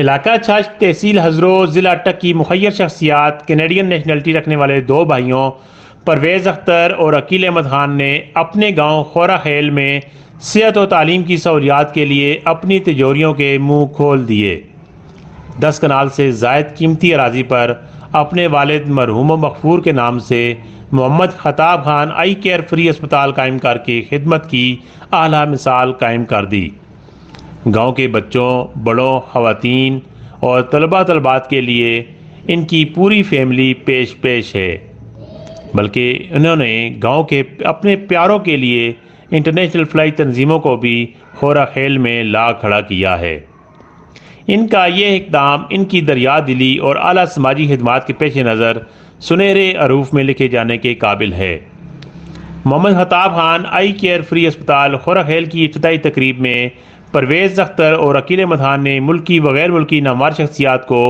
علاقہ چھچھ تحصیل حضرو ضلع اٹک کی مخیر شخصیات کینیڈین نینشنلٹی رکھنے والے دو بھائیوں پرویز اختر اور عقیل احمد خان نے اپنے گاؤں خورہ میں صحت و تعلیم کی سہولیات کے لیے اپنی تجوریوں کے منہ کھول دیے۔ 10 کنال سے زائد قیمتی اراضی پر اپنے والد مرحوم و مغفور کے نام سے محمد خطاب خان کیئر فری ہسپتال قائم کر کے خدمت کی اعلیٰ مثال قائم کر دی۔ گاؤں کے بچوں، بڑوں، خواتین اور طلبات کے لیے ان کی پوری فیملی پیش ہے، بلکہ انہوں نے گاؤں کے اپنے پیاروں کے لیے انٹرنیشنل فلائی تنظیموں کو بھی خورہ میں لا کھڑا کیا ہے۔ ان کا یہ اقدام ان کی دریا دلی اور اعلیٰ سماجی خدمات کے پیش نظر سنہرے حروف میں لکھے جانے کے قابل ہے۔ محمد خطاب خان کیئر فری ہسپتال خورہ کی افتتاحی تقریب میں پرویز اختر اور عقیل احمد خان نے ملکی و غیر ملکی نامور شخصیات کو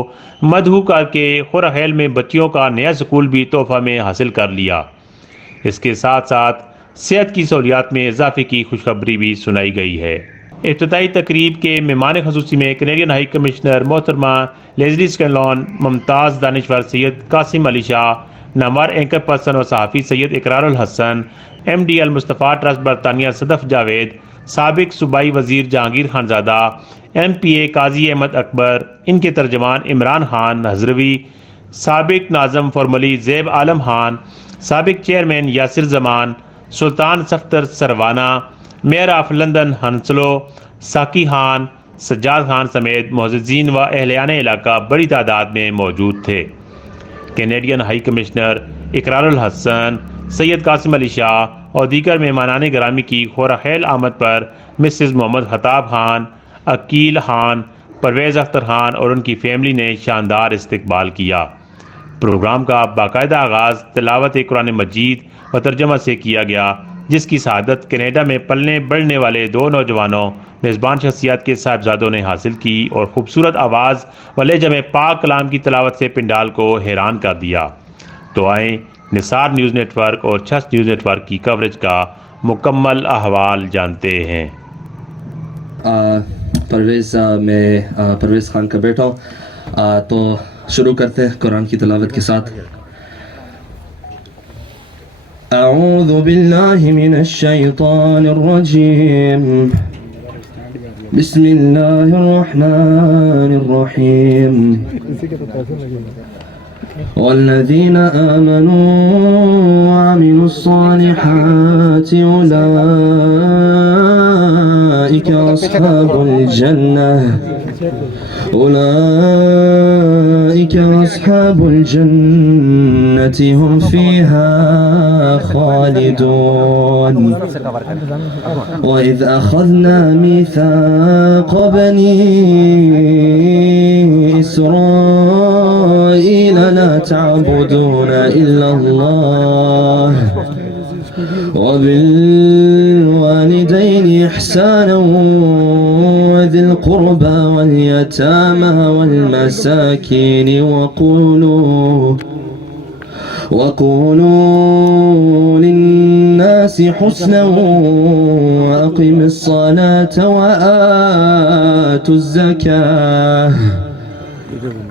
مدعو کر کے خورہ میں بچیوں کا نیا سکول بھی تحفہ میں حاصل کر لیا۔ اس کے ساتھ ساتھ صحت کی سہولیات میں اضافے کی خوشخبری بھی سنائی گئی ہے۔ افتتاحی تقریب کے مہمان خصوصی میں کینیڈین ہائی کمشنر محترمہ لیزلی سکینلون، ممتاز دانشور سید قاسم علی شاہ، نامور اینکر پرسن اور صحافی سید اقرار الحسن، MD المصطفیٰ ٹرسٹ برطانیہ صدف جاوید، سابق صوبائی وزیر جہانگیر خانزادہ، MPA قاضی احمد اکبر، ان کے ترجمان عمران خان حضروی، سابق ناظم فارملی زیب عالم خان، سابق چیئرمین یاسر زمان، سلطان سفتر سروانہ، mayor of London Hounslow, Saqi Khan, Sajjad Khan سمیت معززین و اہلیان علاقہ بڑی تعداد میں موجود تھے۔ کینیڈین ہائی کمشنر اقرار الحسن، سید قاسم علی شاہ اور دیگر مہمانان گرامی کی خورہ آمد پر مسز محمد خطاب خان، عقیل خان، پرویز اختر خان اور ان کی فیملی نے شاندار استقبال کیا۔ پروگرام کا باقاعدہ آغاز تلاوت قرآن مجید و ترجمہ سے کیا گیا، جس کی سعادت کینیڈا میں پلنے بڑھنے والے دو نوجوانوں میزبان شخصیات کے صاحبزادوں نے حاصل کی اور خوبصورت آواز و لہجہ میں پاک کلام کی تلاوت سے پنڈال کو حیران کر دیا۔ تو آئیں نثار نیوز نیٹ ورک اور چھچھ نیوز نیٹ ورک کی کوریج کا مکمل احوال جانتے ہیں۔ میں پرویز خان کا بیٹا ہوں، تو شروع کرتے ہیں قرآن کی تلاوت کے ساتھ۔ اعوذ باللہ من الشیطان الرجیم، بسم اللہ الرحمن الرحیم، والذین آمنوا وعملوا الصالحات اولئک اصحاب الجنہ هم فيها خالدون وإذ أخذنا ميثاق بني إسرائيل لا تعبدون إلا الله وبالوالدين إحسانا وذي القربى واليتامى والمساكين وقولوا للناس حسنا وأقيموا الصلاة وآتوا الزكاة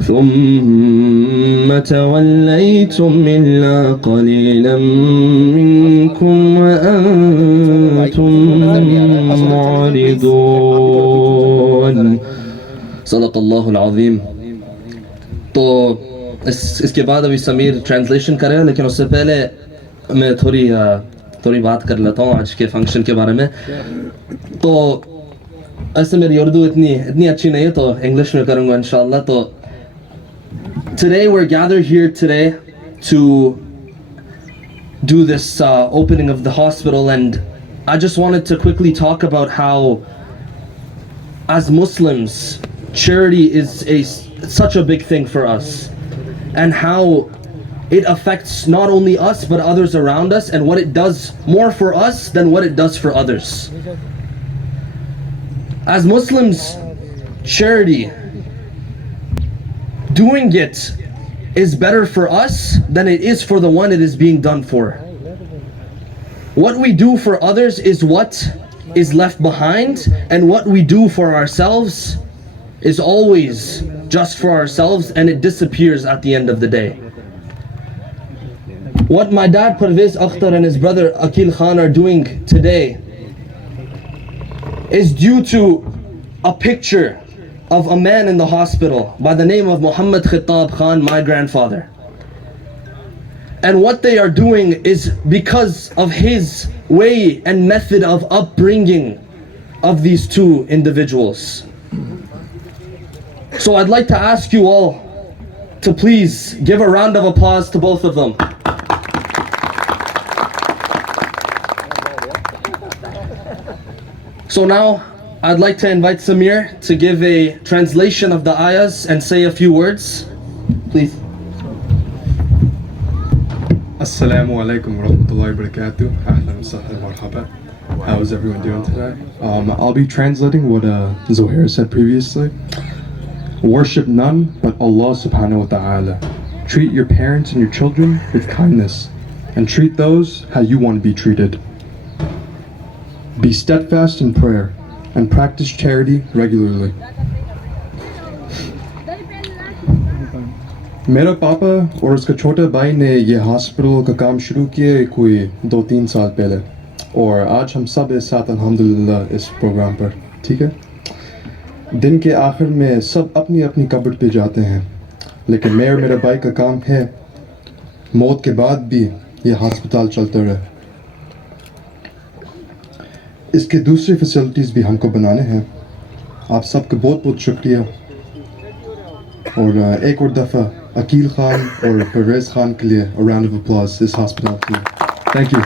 ثم توليتم إلا قليلا منكم وأنتم معرضون۔ صدق اللہ العظیم۔ تو اس کے بعد ابھی سمیر ٹرانسلیشن کرے گا، لیکن اس سے پہلے میں تھوڑی بات کر لیتا ہوں آج کے فنکشن کے بارے میں۔ تو ایسے میری اردو اتنی اچھی نہیں ہے، تو انگلش میں کروں گا انشاءاللہ۔ تو today we're gathered here today to do this opening of the hospital, and I just wanted to quickly talk about how as Muslims charity is such a big thing for us, and how it affects not only us but others around us, and what it does more for us than what it does for others. As Muslims, charity, doing it is better for us than it is for the one it is being done for. What we do for others is what is left behind, and what we do for ourselves is always just for ourselves and it disappears at the end of the day. What my dad Provez, Eختر and his brother Aqeel Khan are doing today is due to a picture of a man in the hospital by the name of Muhammad Khittab Khan, my grandfather. And what they are doing is because of his way and method of upbringing of these two individuals. So I'd like to ask you all to please give a round of applause to both of them. So now I'd like to invite Samir to give a translation of the ayahs and say a few words. Please. Assalamu alaikum wa rahmatullahi wa barakatuh. Ahlan wa sahlan wa marhaba. How is everyone doing today? I'll be translating what Zohair said previously. Worship none but Allah subhanahu wa ta'ala. Treat your parents and your children with kindness and treat those how you want to be treated. Be steadfast in prayer and practice charity regularly. मेरा पापा और उसका छोटा भाई ने ये hospital का काम शुरू किया कोई 2-3 साल पहले और आज हम सब एक साथ अल्हम्दुलिल्लाह इस प्रोग्राम पर, ठीक है। दिन के आखिर में सब अपनी अपनी कब्र पे जाते हैं, लेकिन मैं और मेरा भाई का काम है मौत के बाद भी ये हस्पताल चलता रहे। इसके दूसरी फैसिलिटीज़ भी हमको बनाने हैं। आप सबका बहुत बहुत शुक्रिया और एक और दफ़ा अकील खान और परोवेज खान के लिए a round of applause इस हस्पताल के लिए। Thank you.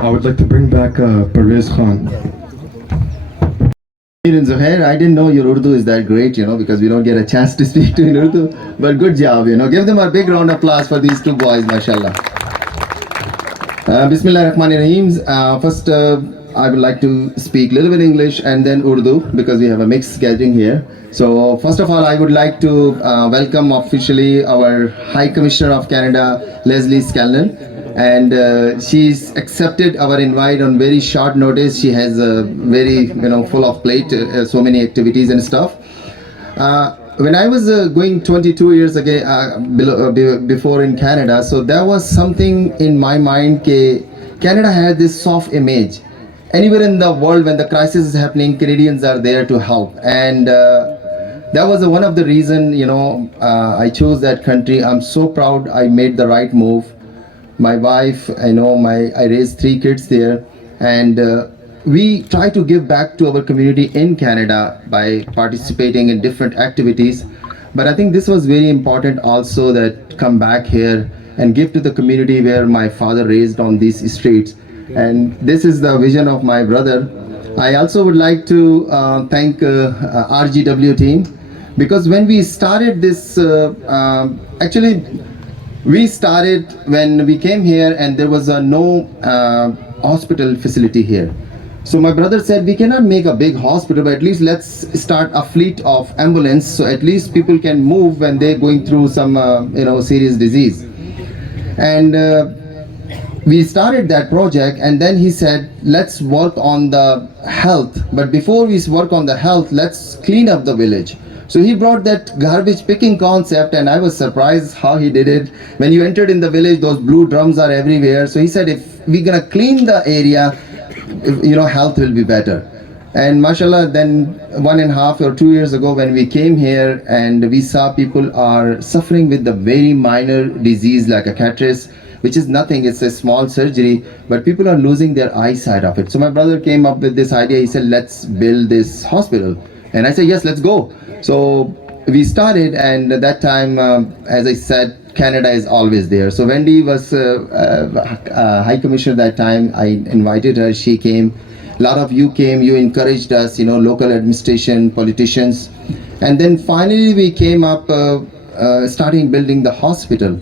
I would like to bring back Provez Khan. In Zohair, I didn't know your Urdu is that great, because we don't get a chance to speak to in Urdu. But good job, Give them a big round of applause for these two boys, mashallah. Bismillahirrahmanirrahim. First, I would like to speak a little bit English and then Urdu because we have a mixed gathering here. So first of all, I would like to welcome officially our High Commissioner of Canada, Leslie Scanlon. And she's accepted our invite on very short notice. She has a very, full of plate, so many activities and stuff. When I was going 22 years ago, before in Canada, so there was something in my mind that Canada had this soft image. Anywhere in the world when the crisis is happening, Canadians are there to help. And that was one of the reasons, I chose that country. I'm so proud I made the right move. My wife, I raised 3 kids there, and we try to give back to our community in Canada by participating in different activities. But I think this was very important also that come back here and give to the community where my father raised on these streets. And this is the vision of my brother. I also would like to thank RGW team, because when we started this, we started when we came here and there was no hospital facility here. So my brother said, we cannot make a big hospital, but at least let's start a fleet of ambulance so at least people can move when they're going through some serious disease. And we started that project, and then he said, let's work on the health. But before we work on the health, let's clean up the village. So he brought that garbage picking concept, and I was surprised how he did it. When you entered in the village, those blue drums are everywhere. So he said, if we're gonna clean the area, health will be better. And mashallah, then 1.5 or 2 years ago when we came here and we saw people are suffering with the very minor disease like a cataract, which is nothing, it's a small surgery, but people are losing their eyesight of it. So my brother came up with this idea. He said, let's build this hospital. And I said, yes, let's go. So we started, and at that time, as I said, Canada is always there. So Wendy was High Commissioner at that time. I invited her, she came. A lot of you came, you encouraged us, local administration, politicians. And then finally we came up starting building the hospital.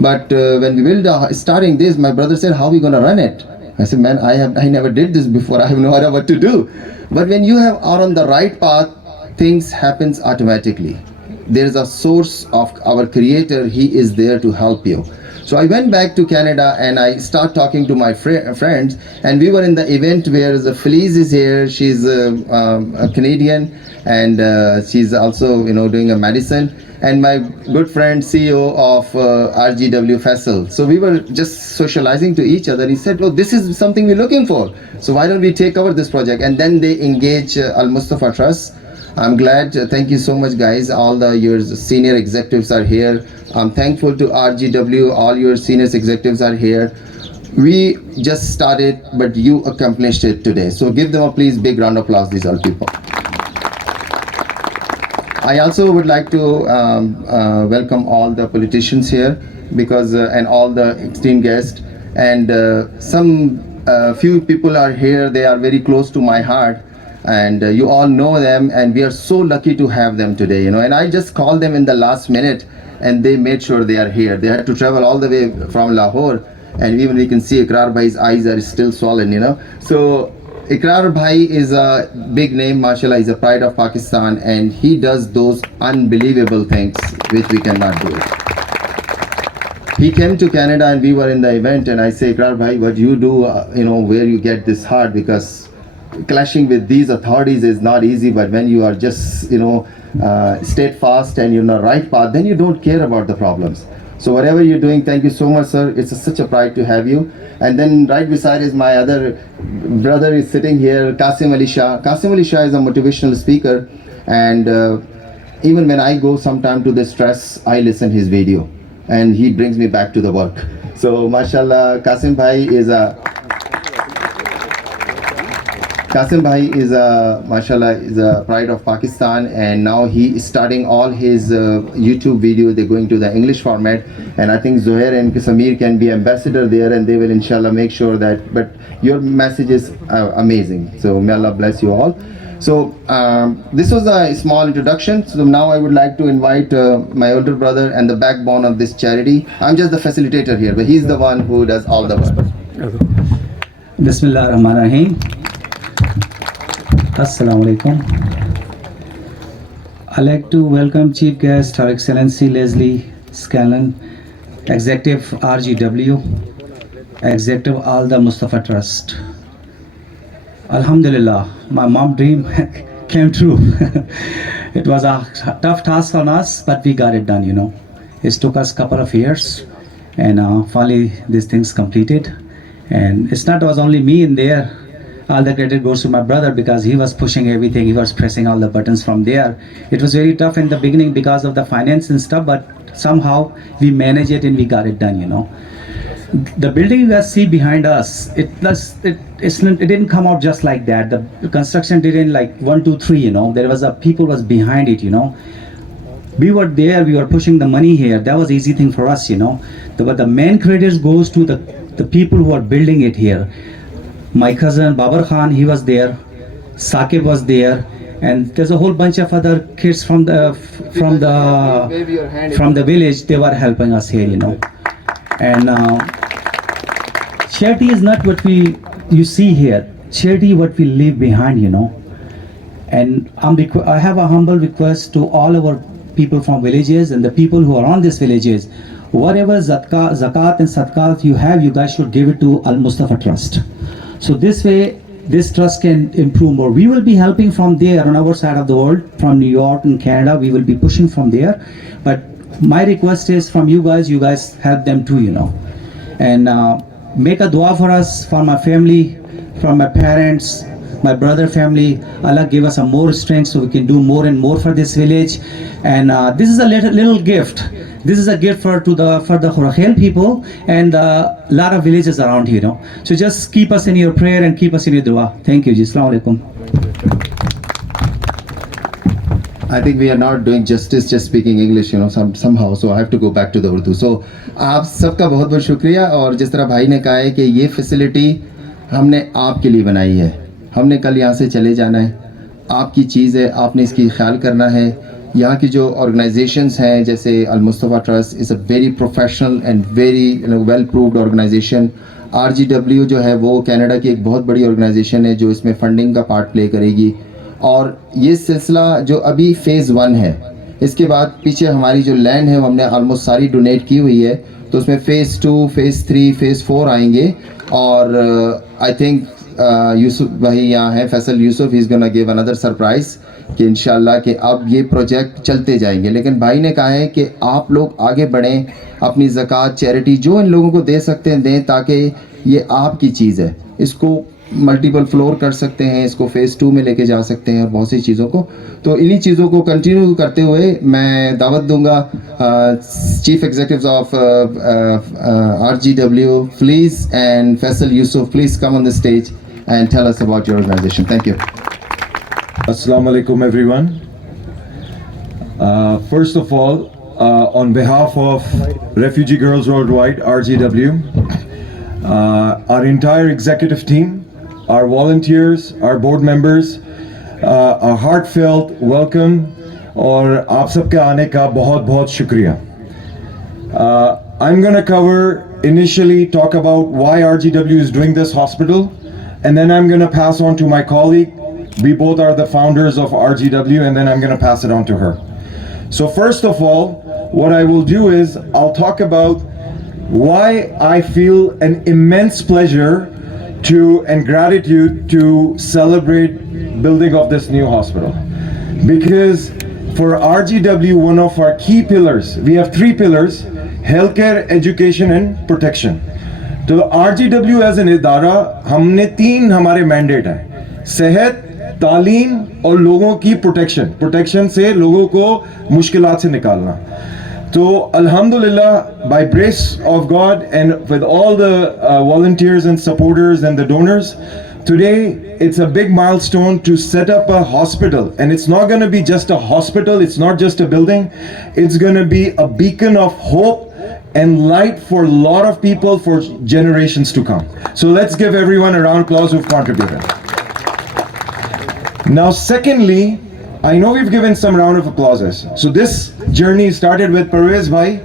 But when we starting this, my brother said, how are we going to run it? I said, man, I never did this before. I have no idea what to do. But when you are on the right path, things happens automatically. There is a source of our creator. He is there to help you. So I went back to Canada and I start talking to my friends, and we were in the event where the Feliz is here. She's a Canadian, and she's also, you know, doing a medicine. And my good friend, CEO of RGW Faisal. So we were just socializing to each other. He said, "Oh, this is something we're looking for. So why don't we take over this project?" And then they engage Al Mustafa Trust. I'm glad. Thank you so much, guys. All your senior executives are here. I'm thankful to RGW. All your senior executives are here. We just started, but you accomplished it today. So give them a please big round of applause. These are people. I also would like to welcome all the politicians here, because and all the esteemed guests, and some few people are here. They are very close to my heart, and you all know them, and we are so lucky to have them today, you know. And I just called them in the last minute, and they made sure they are here. They had to travel all the way from Lahore, and even we can see Iqrar Bhai's eyes are still swollen, you know. So Iqrar Bhai is a big name, mashallah. He's a pride of Pakistan, and he does those unbelievable things which we cannot do. He came to Canada and we were in the event, and I say, Iqrar Bhai, what you do, you know, where you get this heart, because clashing with these authorities is not easy, but when you are just, you know, steadfast and you're on the right path, then you don't care about the problems. So whatever you're doing, thank you so much, sir. It's such a pride to have you. And then right beside is my other brother is sitting here, Qasim Ali Shah. Qasim Ali Shah is a motivational speaker, and even when I go sometime to the stress, I listen his video, and he brings me back to the work. So mashallah, Qasim Bhai is a mashallah, is a pride of Pakistan, and now he is starting all his YouTube videos. They're going to the English format, and I think Zohair and Samir can be ambassador there, and they will inshallah make sure that. But your message is amazing. So may Allah bless you all. So this was a small introduction. So now I would like to invite my older brother and the backbone of this charity. I'm just the facilitator here, but he's the one who does all the work. Bismillah ar-Rahman ar-Rahim. Assalamu alaikum. I'd like to welcome Chief Guest, Her Excellency Leslie Scanlon, Executive RGW, Executive Al the Mustafa Trust. Alhamdulillah, my mom dream came true. It was a tough task on us, but we got it done, you know. It took us a couple of years, and finally these things completed. And it's not was only me in there. All the credit goes to my brother, because he was pushing everything. He was pressing all the buttons from there. It was very tough in the beginning because of the finance and stuff, but somehow we managed it and we got it done, you know. The building you guys see behind us, it didn't come out just like that. The construction didn't like 1, 2, 3, you know. There was people was behind it, you know. We were there, we were pushing the money here. That was easy thing for us, you know. But the main credit goes to the people who are building it here. My cousin Babar Khan, he was there. Saqib was there, and there's a whole bunch of other kids from the village. They were helping us here, you know. And charity is not what you see here. Charity what we leave behind, you know. And I have a humble request to all our people from villages and the people who are on these villages. Whatever zakat and sadaqat you have, you guys should give it to Al Mustafa Trust. So this way, this trust can improve more. We will be helping from there on our side of the world, from New York and Canada. We will be pushing from there. But my request is from you guys help them too, you know. And make a dua for us, for my family, from my parents, my brother family. Allah give us a more strength so we can do more and more for this village. And this is a little gift. This is a gift for the Khorah people and a lot of villages around here, you know. So just keep us in your prayer and keep us in your dua. Thank you. Assalamu alaikum. I think we are not doing justice just speaking English, you know, somehow. So I have to go back to the Urdu. So आप सबका बहुत बहुत शुक्रिया. और जिस तरह भाई ने कहा है कि ये फैसिलिटी हमने आपके लिए बनाई है. हमने कल यहाँ से चले जाना है. आपकी चीज़ है, आपने इसकी ख्याल करना है. यहाँ की जो ऑर्गेनाइजेशंस हैं जैसे Al Mustafa trust is a very professional and very well proved organisation. RGW जो है वो कनाडा की एक बहुत बड़ी ऑर्गेनाइजेशन है जो इसमें फंडिंग का पार्ट प्ले करेगी. और ये सिलसिला जो अभी फ़ेज़ 1 है, اس کے بعد پیچھے ہماری جو لینڈ ہے وہ ہم نے آلموسٹ ساری ڈونیٹ کی ہوئی ہے, تو اس میں فیز 2, فیز 3, فیز 4 آئیں گے. اور آئی تھنک یوسف بھائی یہاں ہیں, فیصل یوسف, ہی از گونا گیو انادر سرپرائز کہ انشاءاللہ کہ اب یہ پروجیکٹ چلتے جائیں گے. لیکن بھائی نے کہا ہے کہ آپ لوگ آگے بڑھیں, اپنی زکوٰۃ, چیریٹی جو ان لوگوں کو دے سکتے ہیں دیں, تاکہ یہ آپ کی چیز ہے, اس کو ملٹیپل فلور کر سکتے ہیں, اس کو فیز 2 میں لے کے جا سکتے ہیں, اور بہت سی چیزوں کو. تو انہی چیزوں کو کنٹینیو کرتے ہوئے میں دعوت دوں گا chief executive of RGW, please, and Faisal Yousuf, please come on the stage and tell us about your organisation. Thank you. Assalamu alaikum everyone. First of all, on behalf of Refugee Girls Worldwide, RGW, our entire executive team, our volunteers, our board members, a heartfelt welcome اور آپ سب کے آنے کا بہت بہت شکریہ. I'm going to cover initially talk about why RGW is doing this hospital, and then I'm going to pass on to my colleague. We both are the founders of RGW, and then I'm going to pass it on to her. So first of all, what I will do is I'll talk about why I feel an immense pleasure and gratitude to celebrate building of this new hospital. Because for RGW, one of our key pillars, we have 3 pillars: healthcare, education and protection. So RGW as an idara, हमने 3 हमारे mandate हैं: सेहत, تعلیم اور لوگوں کی protection سے لوگوں کو مشکلات سے نکالنا. تو الحمدللہ, by grace of God and with all the volunteers and supporters and the donors, today it's a big milestone to set up a hospital. And it's not going to be just a hospital, it's not just a building, it's going to be a beacon of hope and light for a lot of people for generations to come. So let's give everyone a round of applause who've contributed. Now secondly, I know we've given some round of applauses. So this journey started with Provez bhai.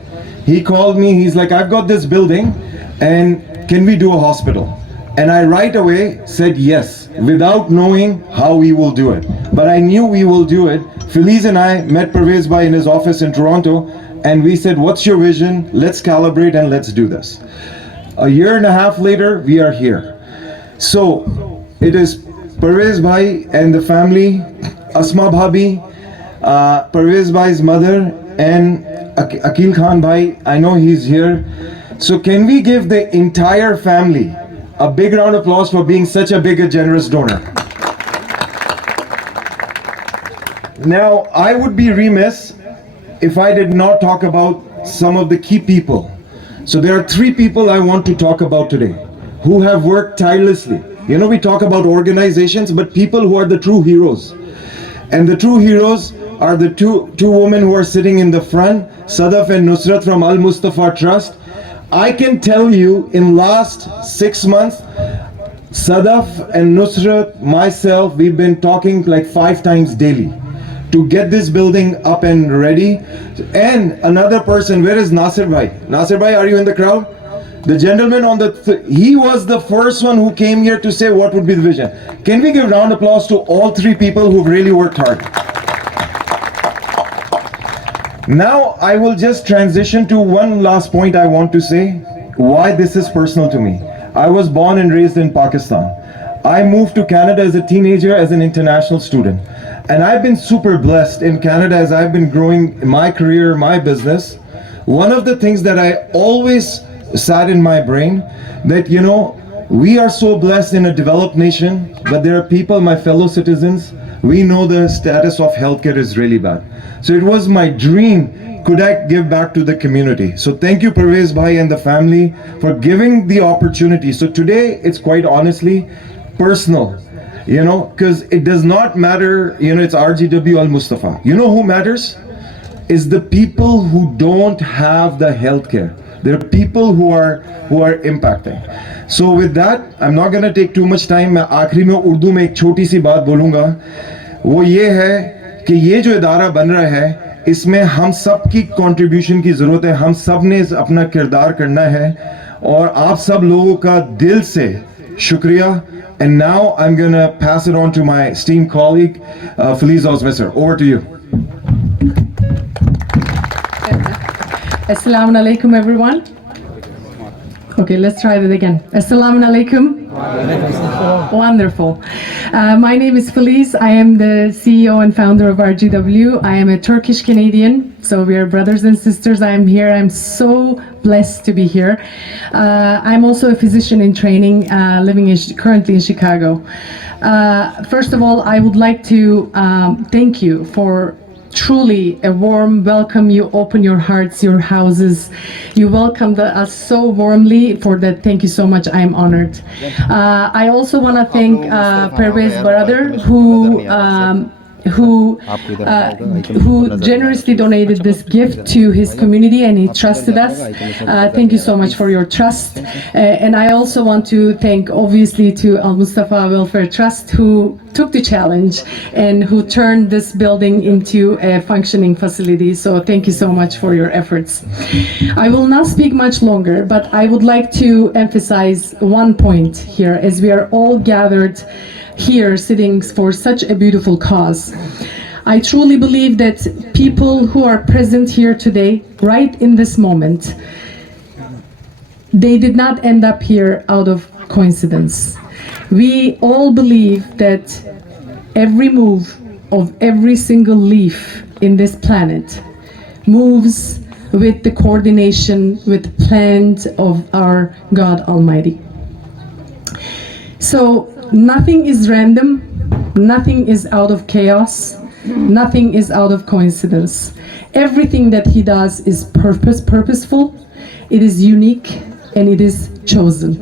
He called me, he's like, I've got this building and can we do a hospital? And I right away said yes, without knowing how we will do it. But I knew we will do it. Feliz and I met Provez bhai in his office in Toronto, and we said, what's your vision? Let's calibrate and let's do this. A year and a half later, we are here. So it is Provez bhai and the family, Asma bhabhi, Provez bhai's mother, and Aqil Khan bhai. I know he's here. So can we give the entire family a big round of applause for being such a big and generous donor? Now, I would be remiss if I did not talk about some of the key people. So there are 3 people I want to talk about today who have worked tirelessly. You know, we talk about organizations, but people who are the true heroes. And the true heroes are the two women who are sitting in the front, Sadaf and Nusrat from Al Mustafa Trust. I can tell you, in last 6 months, Sadaf and Nusrat, myself, we've been talking like 5 times daily to get this building up and ready. And another person, where is Nasir bhai? Nasir bhai, are you in the crowd? The gentleman on he was the first one who came here to say what would be the vision. Can we give a round of applause to all 3 people who've really worked hard? Now I will just transition to one last point I want to say, why this is personal to me. I was born and raised in Pakistan. I moved to Canada as a teenager as an international student. And I've been super blessed in Canada as I've been growing my career, my business. One of the things that I always sat in my brain, that you know, we are so blessed in a developed nation, but there are people, my fellow citizens, we know the status of healthcare is really bad. So it was my dream, could I give back to the community? So thank you Provez bhai and the family for giving the opportunity. So today it's quite honestly personal, you know, because it does not matter, you know, it's RGW Al Mustafa. You know who matters? Is the people who don't have the healthcare. There are people who are impacting. So with that, I'm not going to take too much time. मैं आखिरी में उर्दू में एक छोटी सी बात बोलूँगा. वो ये है कि ये जो इदारा बन रहा है, इसमें हम सब की कंट्रीब्यूशन की ज़रूरत है. हम सब ने अपना किरदार करना है और आप सब लोगों का दिल से शुक्रिया. And now I'm going to pass it on to my esteemed colleague, Feliz Osmesser. Over to you. Assalamu alaikum, everyone. Okay, let's try that again. Assalamu alaikum. Wonderful. My name is Feliz. I am the CEO and founder of RGW. I am a Turkish Canadian, so we are brothers and sisters. I am here. I'm so blessed to be here. I'm also a physician in training, living currently in Chicago. First of all, I would like to thank you for truly a warm welcome. You open your hearts, your houses. You welcomed us so warmly. For that, thank you so much. I am honored. I also want to thank Proviz's brother who generously donated this gift to his community, and he trusted us. Thank you so much for your trust. And I also want to thank, obviously, to Al Mustafa Welfare Trust, who took the challenge and who turned this building into a functioning facility. So thank you so much for your efforts. I will not speak much longer, but I would like to emphasize one point here as we are all gathered here sitting for such a beautiful cause. I truly believe that people who are present here today, right in this moment, they did not end up here out of coincidence. We all believe that every move of every single leaf in this planet moves with the coordination, with the plans of our God Almighty. So nothing is random, nothing is out of chaos, nothing is out of coincidence. Everything that he does is purposeful, it is unique, and it is chosen.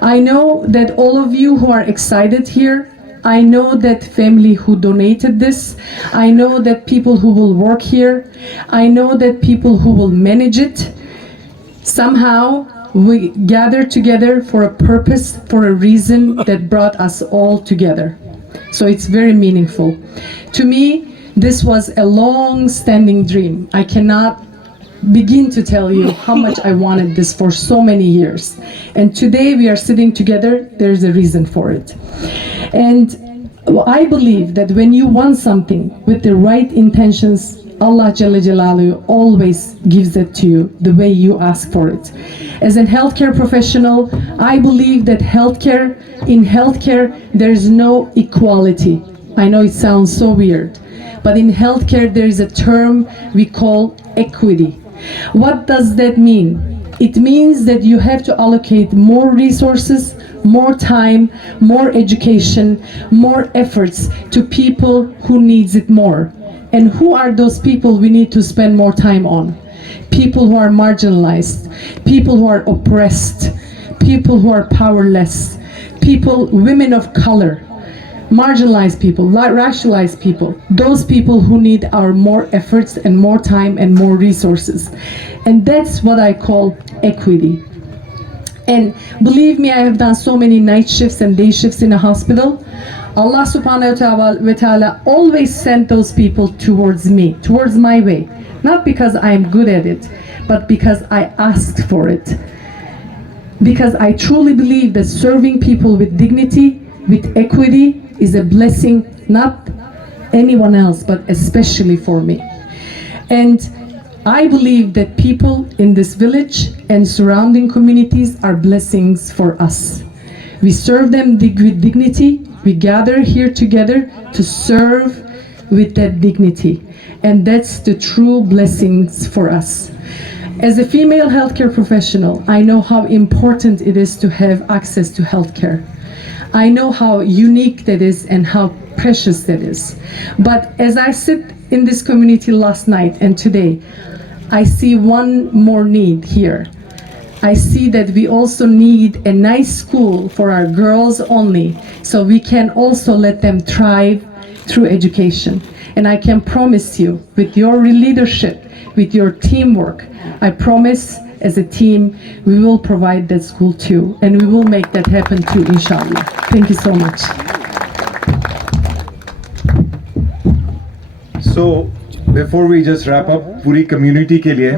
I know that all of you who are excited here, I know that family who donated this, I know that people who will work here, I know that people who will manage it. Somehow we gather together for a purpose, for a reason that brought us all together. So it's very meaningful. To me, this was a long-standing dream. I cannot begin to tell you how much I wanted this for so many years. And today we are sitting together, there's a reason for it. And I believe that when you want something with the right intentions, Allah Jalla Jalaluhu always gives it to you the way you ask for it. As a healthcare professional, I believe that in healthcare, there's no equality. I know it sounds so weird, but in healthcare, there is a term we call equity. What does that mean? It means that you have to allocate more resources, more time, more education, more efforts to people who needs it more. And who are those people we need to spend more time on? People who are marginalized, people who are oppressed, people who are powerless, women of color, marginalized people, racialized people, those people who need our more efforts and more time and more resources. And that's what I call equity. And believe me, I have done so many night shifts and day shifts in a hospital. Allah subhanahu wa ta'ala always sent those people towards me, towards my way. Not because I am good at it, but because I asked for it. Because I truly believe that serving people with dignity, with equity, is a blessing, not anyone else, but especially for me. And I believe that people in this village and surrounding communities are blessings for us. We serve them with dignity. We gather here together to serve with that dignity. And that's the true blessings for us. As a female healthcare professional, I know how important it is to have access to healthcare. I know how unique that is and how precious that is. But as I sit in this community last night and today, I see one more need here. I see that we also need a nice school for our girls only, so we can also let them thrive through education. And I can promise you, with your leadership, with your teamwork, I promise as a team, we will provide that school too, and we will make that happen too, inshallah. Thank you so much. So, before we just wrap up, पूरी community के लिए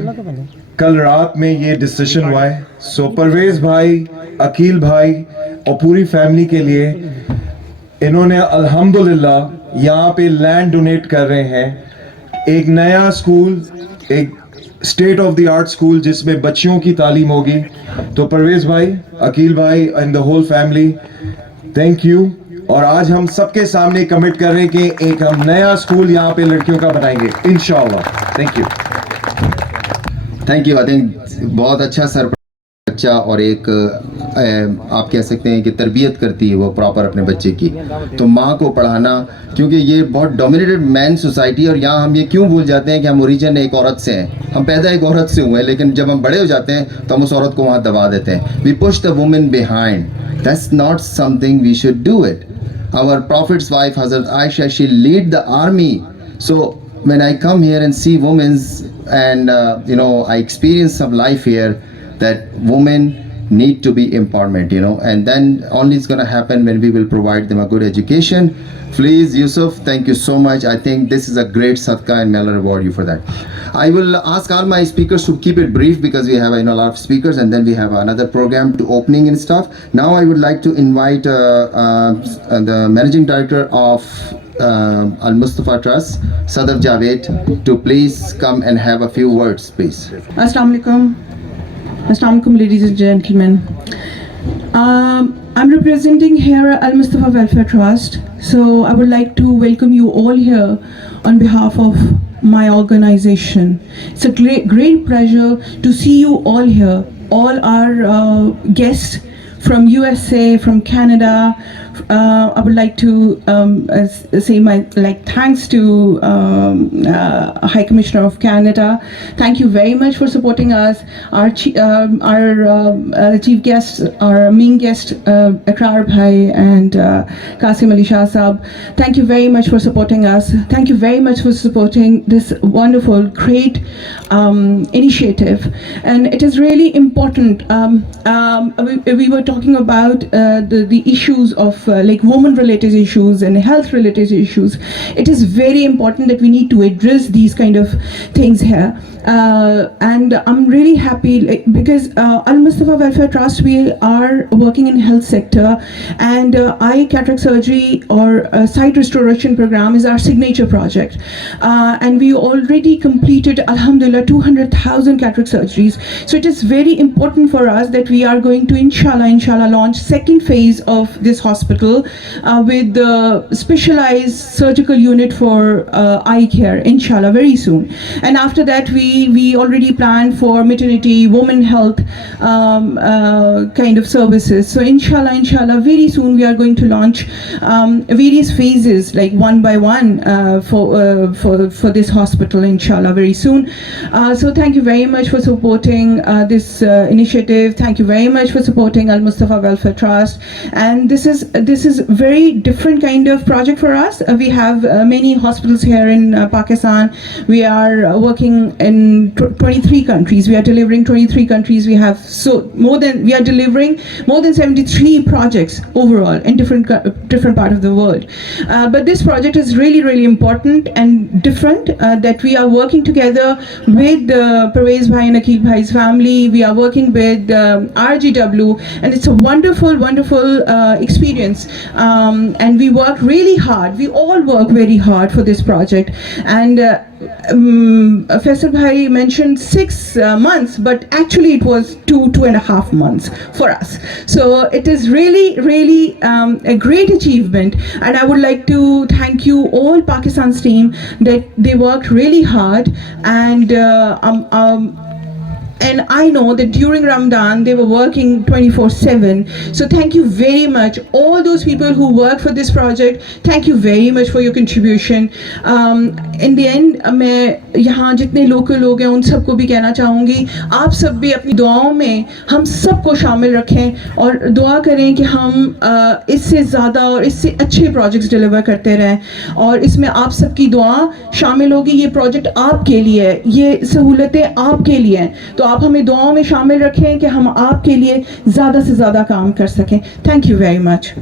कल रात में ये decision हुआ है. सो परवेज भाई, अकील भाई और पूरी फैमिली के लिए इन्होंने अल्हम्दुलिल्लाह यहाँ पे लैंड डोनेट कर रहे हैं. एक नया स्कूल, एक state of the art school जिसमें बच्चियों की तालीम होगी. तो परवेज भाई, अकील भाई and the whole family, thank you. और आज हम सबके सामने कमिट कर रहे हैं कि एक हम नया स्कूल यहाँ पे लड़कियों का बनाएंगे इंशाअल्लाह. Thank you. Thank you. I think बहुत अच्छा सर बच्चा और एक आप कह सकते हैं कि तरबियत करती है वो प्रॉपर अपने बच्चे की. तो माँ को पढ़ाना, क्योंकि ये बहुत डोमिनेटेड मैन सोसाइटी, और यहाँ हम ये क्यों भूल जाते हैं कि हम ओरिजिन एक औरत से हैं. हम पैदा एक औरत से हुए हैं, लेकिन जब हम बड़े हो जाते हैं तो हम उस औरत को वहाँ दबा देते हैं. We push the women behind. That's not something we should do it. Our Prophet's wife, Hazrat Aisha, she lead the army. So when I come here and see women's and I experience some life here, that women need to be empowerment, and then only it's going to happen when we will provide them a good education. Please, Yusuf, thank you so much. I think this is a great sadaqah and may Allah reward you for that. I will ask all my speakers to keep it brief because we have a lot of speakers and then we have another program to opening and stuff. Now I would like to invite the Managing Director of Al Mustafa Trust, Sadaf Javed, to please come and have a few words, please. Assalamu alaikum, ladies and gentlemen. I'm representing here Al Mustafa Welfare Trust, so I would like to welcome you all here on behalf of my organization. It's a great pleasure to see you all here, all our guests from USA, from Canada. I would like to say my thanks to High Commissioner of Canada. Thank you very much for supporting us. Our chief guests, our main guest, Iqrar Bhai and Qasim Ali Shah Sahab. Thank you very much for supporting us. Thank you very much for supporting this wonderful, great initiative. And it is really important. We were talking about the issues of women-related issues and health-related issues. It is very important that we need to address these kind of things here. And I'm really happy because Al Mustafa Welfare Trust, we are working in health sector, and eye cataract surgery or sight restoration program is our signature project. And we already completed, alhamdulillah, 200,000 cataract surgeries. So it is very important for us that we are going to inshallah launch second phase of this hospital with the specialized surgical unit for eye care, inshallah, very soon. And after that we already planned for maternity, women health kind of services. So inshallah very soon we are going to launch various phases, like one by one, for this hospital, inshallah, very soon. So thank you very much for supporting this initiative. Thank you very much for supporting Al Mustafa Welfare Trust. And this is very different kind of project for us. We have many hospitals here in Pakistan. We are working in 23 countries. We are delivering 23 countries. We are delivering more than 73 projects overall in different part of the world. But this project is really, really important and different, that we are working together with Provez Bhai and Aqeel Bhai's family. We are working with RGW, and it's a wonderful experience. And we work really hard. We all work very hard for this project. And Faisal Bhai mentioned 6 months, but actually it was 2.5 months for us. So it is really a great achievement. And I would like to thank you all Pakistan's team, that they worked really hard. And I know that during Ramadan they were working 24/7. So thank you very much, all those people who work for this project. Thank you very much for your contribution. In the end, मैं यहाँ जितने local लोग हैं उन सबको भी कहना चाहूँगी, आप सब भी अपनी दुआओं में हम सबको शामिल रखें और दुआ करें कि हम इससे ज़्यादा और इससे अच्छे प्रोजेक्ट्स डिलीवर करते रहें. और इसमें आप सबकी दुआ शामिल होगी. ये प्रोजेक्ट आपके लिए है, ये सहूलतें आपके लिए हैं. तो आप हमें दुआओं में शामिल रखें कि हम आपके लिए ज़्यादा से ज़्यादा काम कर सकें. Thank you very much.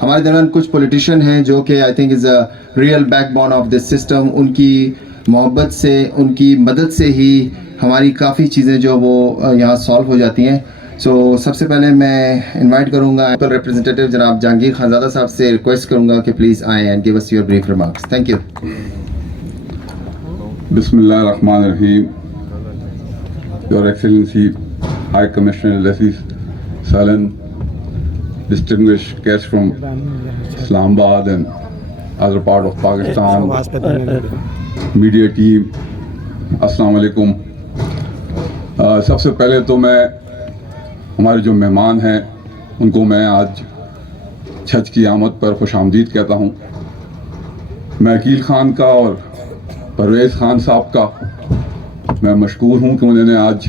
हमारे दरमियान कुछ पॉलिटिशियन हैं जो कि I think is a real backbone of this system. उनकी मोहब्बत से, उनकी मदद से ही हमारी काफ़ी चीज़ें जो वो यहाँ सॉल्व हो जाती हैं. सो सबसे पहले मैं इनवाइट करूँगा रिप्रेजेंटेटिव जनाब जहांगीर खानज़ादा साहब से रिक्वेस्ट करूँगा कि प्लीज़ आएँ and give us your brief remarks. Thank you. Bismillah ar-Rahman ar-Rahim. Your Excellency, High Commissioner Leslie Scanlon, distinguished guests from Islamabad and other part of Pakistan, media team, Assalamu alaikum. سب سے پہلے تو میں ہمارے جو مہمان ہیں ان کو میں آج چھچھ کی آمد پر خوش آمدید کہتا ہوں. میں عقیل خان کا اور پرویز خان صاحب کا میں مشکور ہوں کہ انہوں نے آج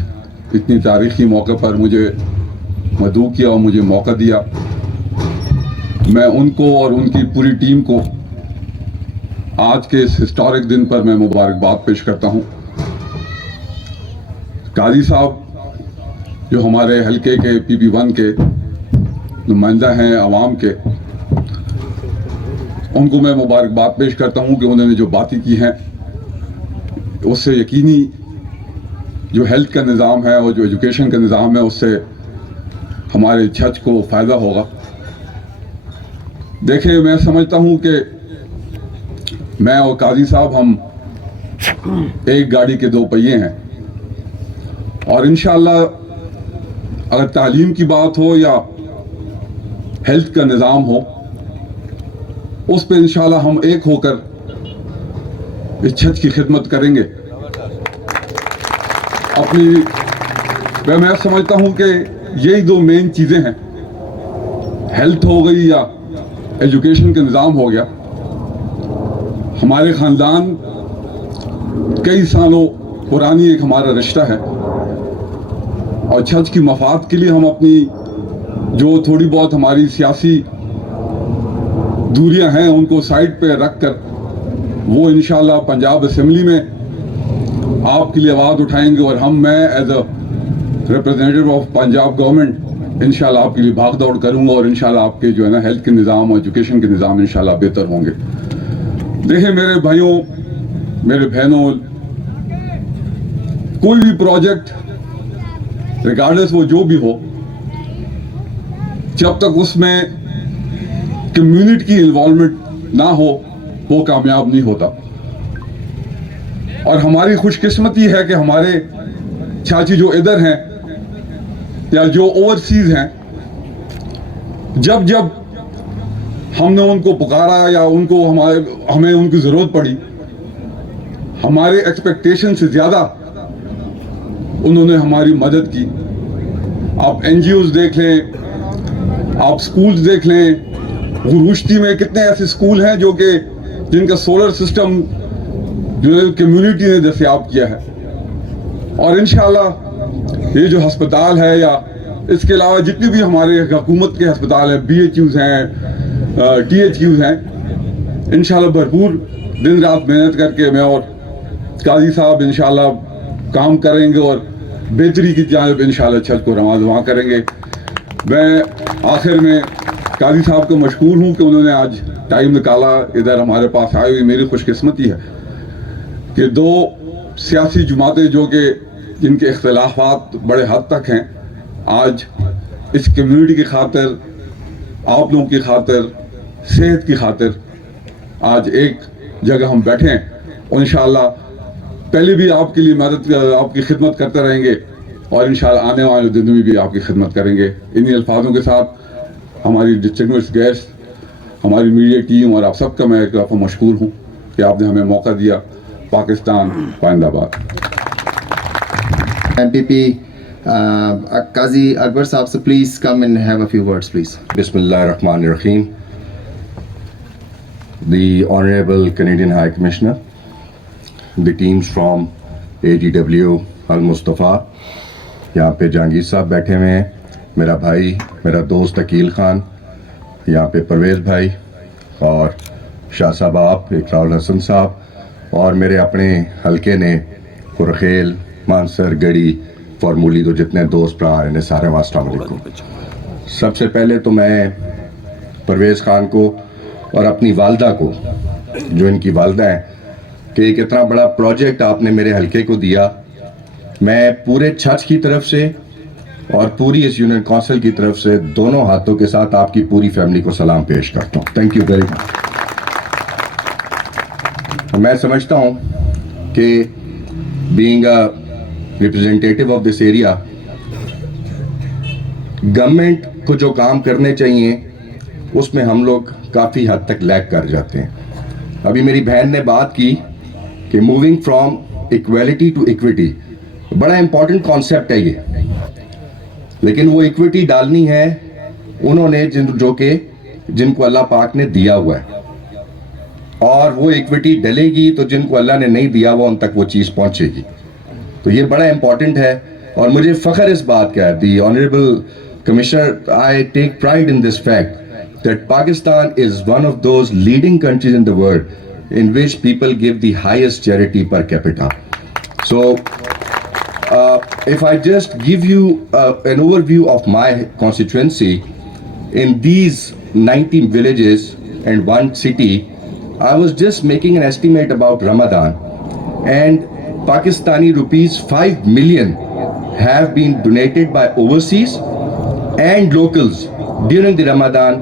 اتنی تاریخی موقع پر مجھے مدعو کیا اور مجھے موقع دیا. میں ان کو اور ان کی پوری ٹیم کو آج کے اس ہسٹورک دن پر میں مبارکباد پیش کرتا ہوں. قاضی صاحب جو ہمارے حلقے کے PP1 کے نمائندہ ہیں عوام کے, ان کو میں مبارکباد پیش کرتا ہوں کہ انہوں نے جو باتیں کی ہیں اس سے یقینی جو ہیلتھ کا نظام ہے اور جو ایجوکیشن کا نظام ہے اس سے ہمارے چھچھ کو فائدہ ہوگا. دیکھیں, میں سمجھتا ہوں کہ میں اور قاضی صاحب ہم ایک گاڑی کے دو پہیے ہیں, اور انشاءاللہ اگر تعلیم کی بات ہو یا ہیلتھ کا نظام ہو اس پہ انشاءاللہ ہم ایک ہو کر اس چھچھ کی خدمت کریں گے. اپنی میں سمجھتا ہوں کہ یہی دو مین چیزیں ہیں, ہیلتھ ہو گئی یا ایجوکیشن کا نظام ہو گیا. ہمارے خاندان کئی سالوں پرانی ایک ہمارا رشتہ ہے, اور چھچھ کی مفاد کے لیے ہم اپنی جو تھوڑی بہت ہماری سیاسی دوریاں ہیں ان کو سائڈ پہ رکھ کر وہ انشاءاللہ پنجاب اسمبلی میں آپ کے لیے آواز اٹھائیں گے, اور میں as a representative of Punjab government انشاءاللہ آپ کے لیے بھاگ دوڑ کروں گا, اور انشاءاللہ آپ کے جو ہے نا ہیلتھ کے نظام اور ایجوکیشن کے نظام انشاءاللہ بہتر ہوں گے. دیکھیں میرے بھائیوں, میرے بہنوں, کوئی بھی پروجیکٹ ریگارڈلس وہ جو بھی ہو, جب تک اس میں کمیونٹی کی انوالومنٹ نہ ہو وہ کامیاب نہیں ہوتا. اور ہماری خوش قسمتی ہے کہ ہمارے چاچی جو ادھر ہیں یا جو اوورسیز ہیں, جب جب ہم نے ان کو پکارا یا ان کو ہمیں ان کی ضرورت پڑی, ہمارے ایکسپیکٹیشن سے زیادہ انہوں نے ہماری مدد کی. آپ NGOs دیکھ لیں, آپ سکولز دیکھ لیں, غروشتی میں کتنے ایسے سکول ہیں جو کہ جن کا سولر سسٹم جو کمیونٹی نے دستیاب کیا ہے. اور انشاءاللہ یہ جو ہسپتال ہے یا اس کے علاوہ جتنی بھی ہمارے حکومت کے ہسپتال ہیں, BHUs ہیں, THUs ہیں, انشاءاللہ بھرپور دن رات محنت کر کے میں اور قاضی صاحب انشاءاللہ کام کریں گے اور بہتری کی جانب انشاءاللہ چھچھ کو رواں کریں گے. میں آخر میں قاضی صاحب کو مشکور ہوں کہ انہوں نے آج ٹائم نکالا, ادھر ہمارے پاس آئے ہوئے. میری خوش قسمتی ہے کہ دو سیاسی جماعتیں جو کہ جن کے اختلافات بڑے حد تک ہیں, آج اس کمیونٹی کی خاطر, آپ لوگوں کی خاطر, صحت کی خاطر آج ایک جگہ ہم بیٹھے ہیں, اور انشاءاللہ پہلے بھی آپ کے لیے مدد, آپ کی خدمت کرتے رہیں گے, اور انشاءاللہ آنے والے دنوں میں بھی آپ کی خدمت کریں گے. انہی الفاظوں کے ساتھ ہماری ڈسٹنگوشڈ گیسٹ, ہماری میڈیا ٹیم اور آپ سب کا میں ایک دفعہ مشکور ہوں کہ آپ نے ہمیں موقع دیا. پاکستان پائندہ باد. MPP Qazi Akbar Saab, so please come and have a few words, please. Bismillah ar-Rahman ar-Rahim. The Honorable Canadian High Commissioner, the teams from AGW Al-Mustafa, یہاں پہ جہانگیر صاحب بیٹھے ہوئے ہیں, میرا بھائی, میرا دوست عقیل خان, یہاں پہ پرویز بھائی, اور شاہ صاحب آپ, اقرار حسن صاحب, اور میرے اپنے حلقے نے خورہ, مانسر, گڑی, فارمولی, تو جتنے دوست رہا ہیں سارے السلام علیکم. سب سے پہلے تو میں پرویز خان کو اور اپنی والدہ کو, جو ان کی والدہ ہیں, کہ ایک اتنا بڑا پروجیکٹ آپ نے میرے حلقے کو دیا, میں پورے چھچھ کی طرف سے اور پوری اس یونین کونسل کی طرف سے دونوں ہاتھوں کے ساتھ آپ کی پوری فیملی کو سلام پیش کرتا ہوں. Thank you very much. میں سمجھتا ہوں کہ کہ being a representative of this area, government کو جو کام کرنے چاہیے اس میں ہم لوگ کافی حد تک لیک کر جاتے ہیں. ابھی میری بہن نے بات کی کہ moving from equality to equity بڑا امپورٹنٹ کانسیپٹ ہے یہ, لیکن وہ ایکویٹی ڈالنی ہے انہوں نے جن کو اللہ پاک نے دیا ہوا ہے, اور وہ ایکویٹی ڈلے گی تو جن کو اللہ نے نہیں دیا ہوا ان تک وہ چیز پہنچے گی. تو یہ بڑا امپورٹنٹ ہے, اور مجھے فخر اس بات کا ہے. دی honourable commissioner, I take pride in this fact that Pakistan is one of those leading countries in the world in which people give the highest charity per capita. So if I just give you an overview of my constituency, in these 90 villages and one city, I was just making an estimate about Ramadan, and Pakistani rupees 5 million have been donated by overseas and locals during the Ramadan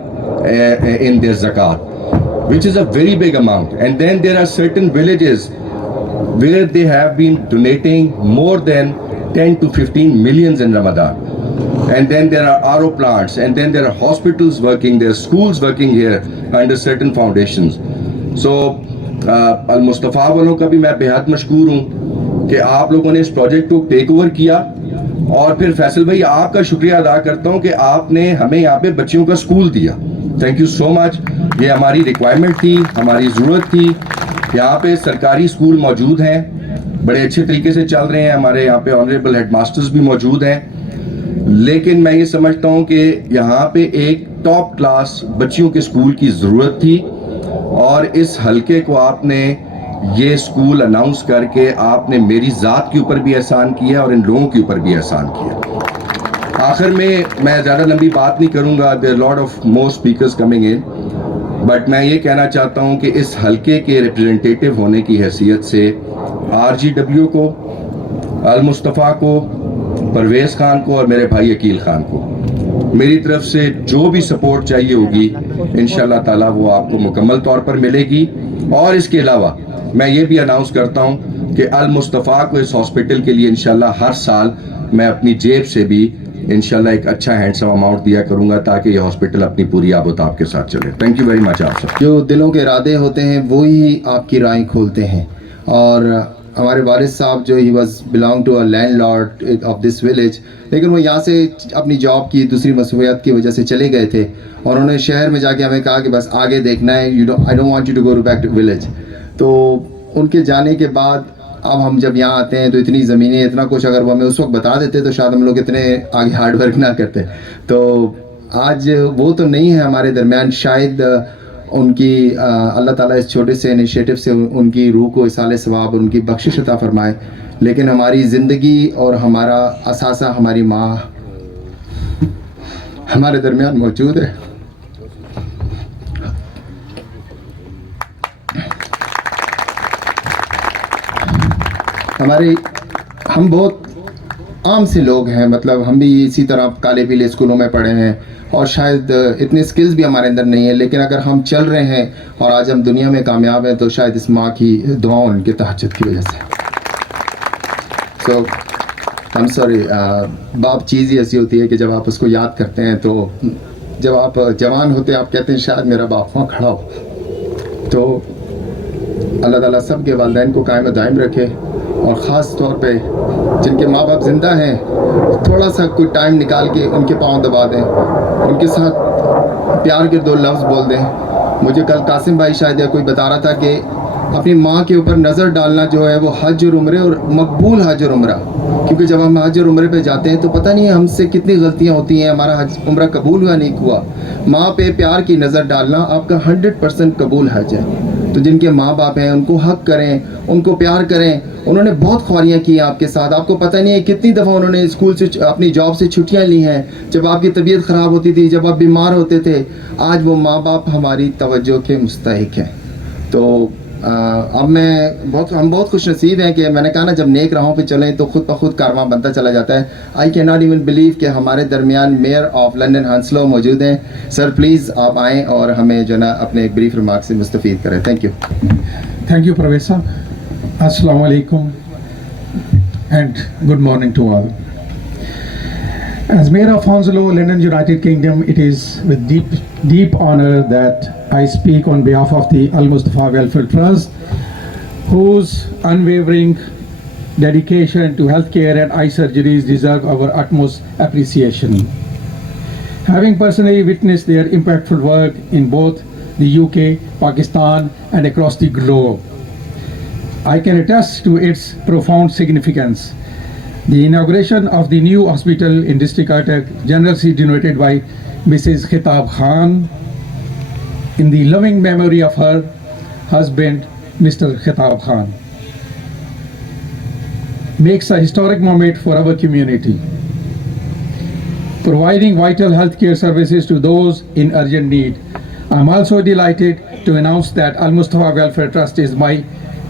in their zakat, which is a very big amount. And then there are certain villages where they have been donating more than 10 to 15 millions in Ramadan. And then there are RO plants, and then there are hospitals working, there are schools working here under certain foundations. So المصطفیٰ والوں کا بھی میں بہت مشکور ہوں کہ آپ لوگوں نے اس پروجیکٹ کو ٹیک اوور کیا, اور پھر فیصل بھائی آپ کا شکریہ ادا کرتا ہوں کہ آپ نے ہمیں یہاں پہ بچیوں کا اسکول دیا. تھینک یو سو مچ. یہ ہماری ریکوائرمنٹ تھی, ہماری ضرورت تھی. یہاں پہ سرکاری اسکول موجود ہیں, بڑے اچھے طریقے سے چل رہے ہیں, ہمارے یہاں پہ آنریبل ہیڈ ماسٹرز بھی موجود ہیں, لیکن میں یہ سمجھتا ہوں کہ یہاں پہ ایک ٹاپ کلاس بچیوں کے اسکول کی ضرورت تھی, اور اس حلقے کو آپ نے یہ اسکول اناؤنس کر کے آپ نے میری ذات کے اوپر بھی احسان کیا اور ان لوگوں کے اوپر بھی احسان کیا. آخر میں زیادہ لمبی بات نہیں کروں گا, there are lot of more speakers coming in, but میں یہ کہنا چاہتا ہوں کہ اس حلقے کے ریپریزنٹیٹیو ہونے کی حیثیت سے RGW کو, المصطفیٰ کو, پرویز خان کو اور میرے بھائی عقیل خان کو میری طرف سے جو بھی سپورٹ چاہیے ہوگی انشاءاللہ تعالیٰ وہ آپ کو مکمل طور پر ملے گی. اور اس کے علاوہ میں یہ بھی اناؤنس کرتا ہوں کہ المصطفیٰ کو اس ہاسپٹل کے لیے انشاءاللہ ہر سال میں اپنی جیب سے بھی انشاءاللہ ایک اچھا ہینڈسم اماؤنٹ دیا کروں گا تاکہ یہ ہاسپٹل اپنی پوری آب و تاب کے ساتھ چلے. Thank you very much. آپ سب جو دلوں کے ارادے ہوتے ہیں وہی آپ کی رائیں کھولتے ہیں, اور ہمارے والد صاحب جو he was belonging to a landlord of this village, لیکن وہ یہاں سے اپنی جاب کی دوسری مصروفیات کی وجہ سے چلے گئے تھے, اور انہوں نے شہر میں جا کے ہمیں کہا کہ بس آگے دیکھنا ہے, I don't want you to go back to village. تو ان کے جانے کے بعد اب ہم جب یہاں آتے ہیں تو اتنی زمینیں, اتنا کچھ اگر وہ ہمیں اس وقت بتا دیتے تو شاید ہم لوگ اتنے آگے ہارڈ ورک نہ کرتے. تو آج وہ تو نہیں ہے ہمارے درمیان, شاید ان کی اللہ تعالیٰ اس چھوٹے سے انیشیٹو سے ان کی روح کو اصال ثواب اور ان کی بخشش عطا فرمائے, لیکن ہماری زندگی اور ہمارا اثاثہ ہماری ماں ہمارے درمیان موجود ہے. ہم بہت عام سے لوگ ہیں, مطلب ہم بھی اسی طرح کالے پیلے اسکولوں میں پڑھے ہیں, اور شاید اتنے سکلز بھی ہمارے اندر نہیں ہیں, لیکن اگر ہم چل رہے ہیں اور آج ہم دنیا میں کامیاب ہیں تو شاید اس ماں کی دعاؤں, ان کے تہجد کی وجہ سے. سو آئی ایم سوری, باپ چیز ہی ایسی ہوتی ہے کہ جب آپ اس کو یاد کرتے ہیں تو جب آپ جوان ہوتے ہیں آپ کہتے ہیں شاید میرا باپ وہاں کھڑا ہو. تو اللہ تعالیٰ سب کے والدین کو قائم و دائم رکھے, اور خاص طور پہ جن کے ماں باپ زندہ ہیں تھوڑا سا کوئی ٹائم نکال کے ان کے پاؤں دبا دیں, ان کے ساتھ پیار کے 2 لفظ بول دیں. مجھے کل قاسم بھائی شاید یا کوئی بتا رہا تھا کہ اپنی ماں کے اوپر نظر ڈالنا جو ہے وہ حج اور عمرے, اور مقبول حج اور عمرہ, کیونکہ جب ہم حج اور عمرے پہ جاتے ہیں تو پتہ نہیں ہم سے کتنی غلطیاں ہوتی ہیں, ہمارا حج عمرہ قبول ہوا نہیں ہوا. ماں پہ پیار کی نظر ڈالنا آپ کا 100% قبول حج ہے. تو جن کے ماں باپ ہیں ان کو حق کریں, ان کو پیار کریں. انہوں نے بہت خواریاں کی آپ کے ساتھ, آپ کو پتہ نہیں ہے کتنی دفعہ انہوں نے اسکول سے اپنی جاب سے چھٹیاں لی ہیں جب آپ کی طبیعت خراب ہوتی تھی, جب آپ بیمار ہوتے تھے. آج وہ ماں باپ ہماری توجہ کے مستحق ہیں. تو اب ہم بہت خوش نصیب ہیں کہ میں نے کہا نا جب نیک راہوں پہ چلیں تو خود بخود کارواں بنتا چلا جاتا ہے. I can not even blue کہ ہمارے درمیان میئر آف لنڈن ہنسلو موجود ہیں. سر پلیز آپ آئیں اور ہمیں جو نا اپنے ایک بریف ریمارک سے مستفید کریں. Thank you. Thank you Parvez صاحب. Assalamu alaikum and good morning to all. As Mayor of Hounslow, London, United Kingdom, it is with deep honor that I speak on behalf of the Al Mustafa Welfare Trust, whose unwavering dedication to healthcare and eye surgeries deserve our utmost appreciation. Having personally witnessed their impactful work in both the UK, Pakistan, and across the globe, I can attest to its profound significance. The inauguration of the new hospital in District Attack, generously donated by Mrs. Khitab Khan, in the loving memory of her husband, Mr. Khitab Khan, makes a historic moment for our community, providing vital healthcare services to those in urgent need. I am also delighted to announce that Al Mustafa Welfare Trust is my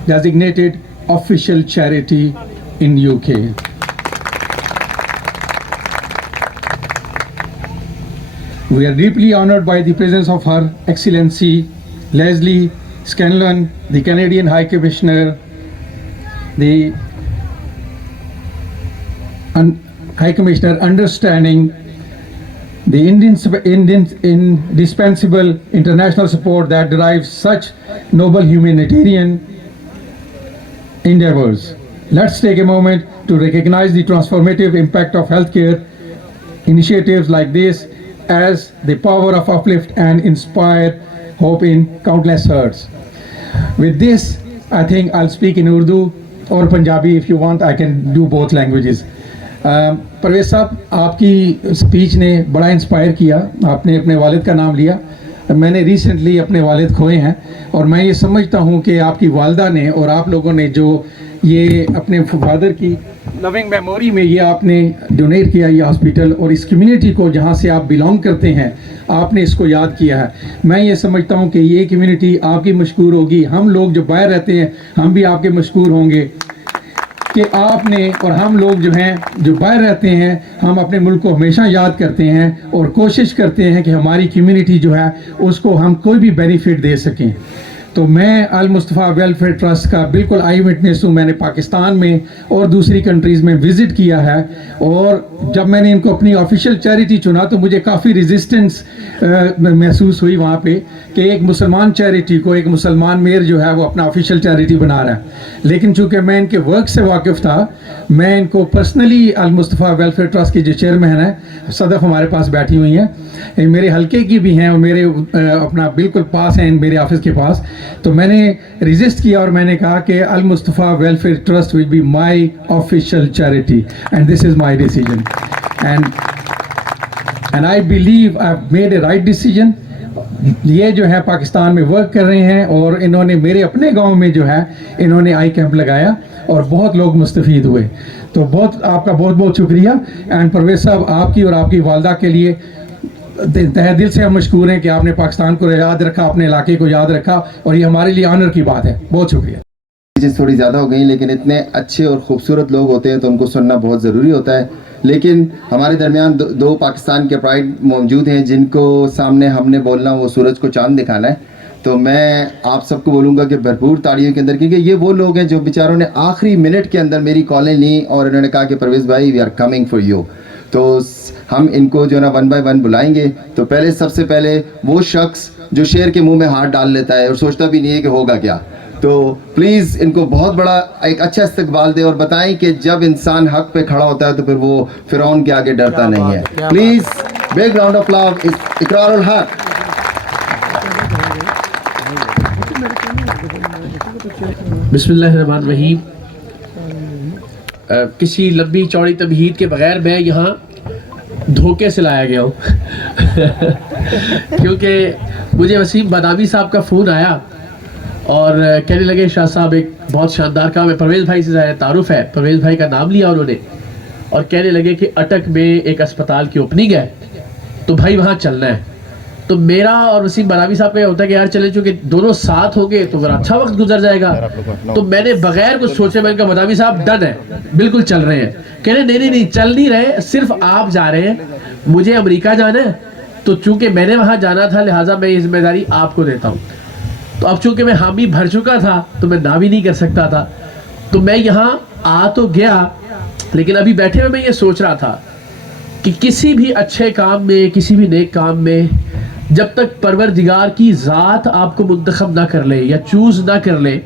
designated official charity in UK. We are deeply honored by the presence of Her Excellency Leslie Scanlon, the Canadian High Commissioner, the High Commissioner, understanding the indispensable international support that derives such noble humanitarian endeavors. Let's take a moment to recognize the transformative impact of healthcare initiatives like this as the power of uplift and inspire hope in countless hearts. With this, I think I'll speak in Urdu or Punjabi. If you want, I can do both languages. Pervez صاحب، آپ کی speech نے بڑا inspire کیا. آپ نے اپنے والد کا نام لیا. میں نے ریسنٹلی اپنے والد کھوئے ہیں اور میں یہ سمجھتا ہوں کہ آپ کی والدہ نے اور آپ لوگوں نے جو یہ اپنے فادر کی لونگ میموری میں یہ آپ نے ڈونیٹ کیا یہ ہاسپٹل، اور اس کمیونٹی کو جہاں سے آپ بلانگ کرتے ہیں آپ نے اس کو یاد کیا ہے. میں یہ سمجھتا ہوں کہ یہ کمیونٹی آپ کی مشکور ہوگی. ہم لوگ جو باہر رہتے ہیں ہم بھی آپ کے مشکور ہوں گے کہ آپ نے، اور ہم لوگ جو ہیں جو باہر رہتے ہیں ہم اپنے ملک کو ہمیشہ یاد کرتے ہیں اور کوشش کرتے ہیں کہ ہماری کمیونٹی جو ہے اس کو ہم کوئی بھی بینیفٹ دے سکیں. تو میں المصطفیٰ ویلفیئر ٹرسٹ کا بالکل آئی وٹنس ہوں. میں نے پاکستان میں اور دوسری کنٹریز میں وزٹ کیا ہے، اور جب میں نے ان کو اپنی آفیشیل چیریٹی چنا تو مجھے کافی ریزسٹنس محسوس ہوئی وہاں پہ کہ ایک مسلمان چیریٹی کو ایک مسلمان میئر جو ہے وہ اپنا آفیشیل چیریٹی بنا رہا ہے. لیکن چونکہ میں ان کے ورک سے واقف تھا، میں ان کو پرسنلی المصطفیٰ ویلفیئر ٹرسٹ کی جو چیئرمین ہیں صدف ہمارے پاس بیٹھی ہوئی ہیں، میرے حلقے کی بھی ہیں اور میرے اپنا بالکل پاس ہیں میرے آفس کے پاس. تو میں نے ریزسٹ کیا اور میں نے کہا کہ Al Mustafa welfare trust will be my official charity and this is my decision and I believe I have made a right decision. یہ جو ہے پاکستان میں ورک کر رہے ہیں اور انہوں نے میرے اپنے گاؤں میں جو ہے انہوں نے آئی کیمپ لگایا اور بہت لوگ مستفید ہوئے. تو بہت آپ کا بہت بہت شکریہ. اینڈ پرویز صاحب، آپ کی اور آپ کی والدہ کے لیے تہ دل سے ہم مشکور ہیں کہ آپ نے پاکستان کو یاد رکھا، اپنے علاقے کو یاد رکھا، اور یہ ہمارے لیے آنر کی بات ہے. بہت شکریہ. تھوڑی زیادہ ہو گئی، لیکن اتنے اچھے اور خوبصورت لوگ ہوتے ہیں تو ان کو سننا بہت ضروری ہوتا ہے. لیکن ہمارے درمیان دو پاکستان کے پرائڈ موجود ہیں جن کو سامنے ہم نے بولنا وہ سورج کو چاند دکھانا ہے. تو میں آپ سب کو بولوں گا کہ بھرپور تاڑیوں کے اندر، کیونکہ یہ وہ لوگ ہیں جو بیچاروں نے آخری منٹ کے اندر میری کالیں لیں اور انہوں نے کہا کہ پرویز بھائی we are coming for you. تو ہم ان کو جو ہے نا 1 by 1 بلائیں گے. تو پہلے سب سے پہلے وہ شخص جو شیر کے منہ میں ہاتھ ڈال لیتا ہے اور سوچتا بھی نہیں ہے کہ ہوگا کیا، تو پلیز ان کو بہت بڑا ایک اچھا استقبال دیں اور بتائیں کہ جب انسان حق پہ کھڑا ہوتا ہے تو پھر وہ فرعون کے آگے ڈرتا نہیں ہے. Please back ground of applause اقرار الحق. بسم اللہ الرحمن الرحیم. کسی لمبی چوڑی تمہید کے بغیر میں یہاں دھوکے سے لایا گیا ہوں کیونکہ مجھے وسیم بادامی صاحب کا فون آیا اور کہنے لگے شاہ صاحب ایک بہت شاندار کام ہے. پرویز بھائی سے ظاہر تعارف ہے، پرویز بھائی کا نام لیا انہوں نے، اور کہنے لگے کہ اٹک میں ایک ہسپتال کی اوپننگ ہے تو بھائی وہاں چلنا ہے. تو میرا اور وسیم بادامی صاحب کا یہ ہوتا ہے کہ یار چلے، چونکہ دونوں ساتھ ہو گئے تو ذرا اچھا وقت گزر جائے گا. تو میں نے بغیر کچھ سوچے میں نے کہا بادامی صاحب ڈن ہے، بالکل چل رہے ہیں. کہہ رہے نہیں چل نہیں رہے، صرف آپ جا رہے ہیں، مجھے امریکہ جانا ہے. تو چونکہ میں نے وہاں جانا تھا لہٰذا میں یہ ذمہ داری آپ کو دیتا ہوں. تو اب چونکہ میں حامی بھر چکا تھا تو میں نہ بھی نہیں کر سکتا تھا. تو میں یہاں آ تو گیا، لیکن ابھی بیٹھے ہوئے میں یہ سوچ رہا تھا کہ کسی بھی اچھے کام میں، کسی بھی نیک کام میں، جب تک پروردگار کی ذات آپ کو منتخب نہ کر لے یا چوز نہ کر لے،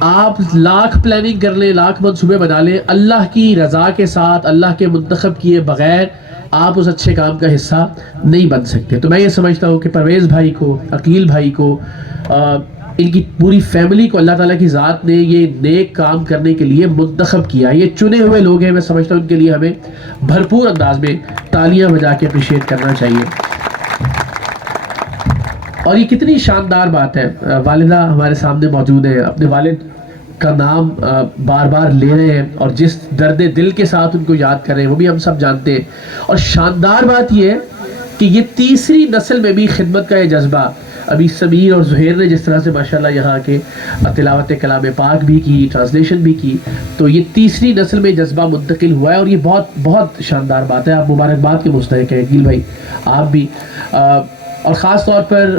آپ لاکھ پلاننگ کر لیں، لاکھ منصوبے بنا لیں، اللہ کی رضا کے ساتھ، اللہ کے منتخب کیے بغیر آپ اس اچھے کام کا حصہ نہیں بن سکتے. تو میں یہ سمجھتا ہوں کہ پرویز بھائی کو، عقیل بھائی کو، ان کی پوری فیملی کو اللہ تعالیٰ کی ذات نے یہ نیک کام کرنے کے لیے منتخب کیا. یہ چنے ہوئے لوگ ہیں. میں سمجھتا ہوں ان کے لیے ہمیں بھرپور انداز میں تالیاں بجا کے اپریشیٹ کرنا چاہیے. اور یہ کتنی شاندار بات ہے، والدہ ہمارے سامنے موجود ہیں، اپنے والد کا نام بار بار لے رہے ہیں اور جس درد دل کے ساتھ ان کو یاد کر رہے ہیں وہ بھی ہم سب جانتے ہیں. اور شاندار بات یہ ہے کہ یہ تیسری نسل میں بھی خدمت کا یہ جذبہ، ابھی سمیر اور زہیر نے جس طرح سے ماشاءاللہ یہاں کے تلاوت کلام پاک بھی کی، ٹرانسلیشن بھی کی، تو یہ تیسری نسل میں جذبہ منتقل ہوا ہے اور یہ بہت بہت شاندار بات ہے. آپ مبارکباد کے مستحق ہیں عقیل بھائی، آپ بھی. اور خاص طور پر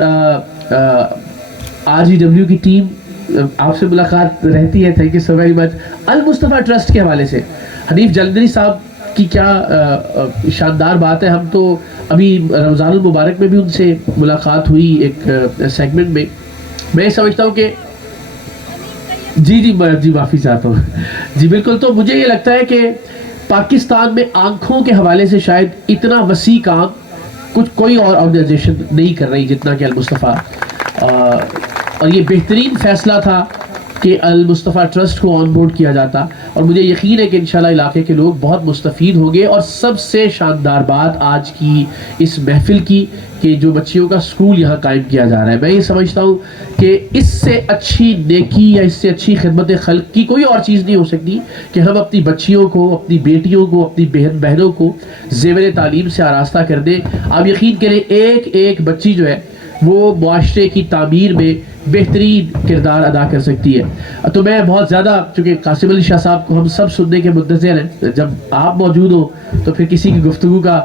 RGW کی ٹیم، آپ سے ملاقات رہتی ہے. Thank you so very much. Al Mustafa trust کے حوالے سے حنیف جلندری صاحب کی کیا شاندار بات ہے. ہم تو ابھی رمضان المبارک میں بھی ان سے ملاقات ہوئی ایک سیگمنٹ میں. میں سمجھتا ہوں کہ جی معافی چاہتا ہوں. جی بالکل. تو مجھے یہ لگتا ہے کہ پاکستان میں آنکھوں کے حوالے سے شاید اتنا وسیع کام کوئی اور آرگنائزیشن نہیں کر رہی جتنا کہ المصطفیٰ. اور یہ بہترین فیصلہ تھا کہ المصطفیٰ ٹرسٹ کو آن بورڈ کیا جاتا، اور مجھے یقین ہے کہ انشاءاللہ علاقے کے لوگ بہت مستفید ہوں گے. اور سب سے شاندار بات آج کی اس محفل کی کہ جو بچیوں کا اسکول یہاں قائم کیا جا رہا ہے، میں یہ سمجھتا ہوں کہ اس سے اچھی نیکی یا اس سے اچھی خدمت خلق کی کوئی اور چیز نہیں ہو سکتی کہ ہم اپنی بچیوں کو، اپنی بیٹیوں کو، اپنی بہنوں کو زیور تعلیم سے آراستہ کر دیں. آپ یقین کریں ایک ایک بچی جو ہے وہ معاشرے کی تعمیر میں بہترین کردار ادا کر سکتی ہے. تو میں بہت زیادہ، چونکہ قاسم علی شاہ صاحب کو ہم سب سننے کے منتظر ہیں، جب آپ موجود ہو تو پھر کسی کی گفتگو کا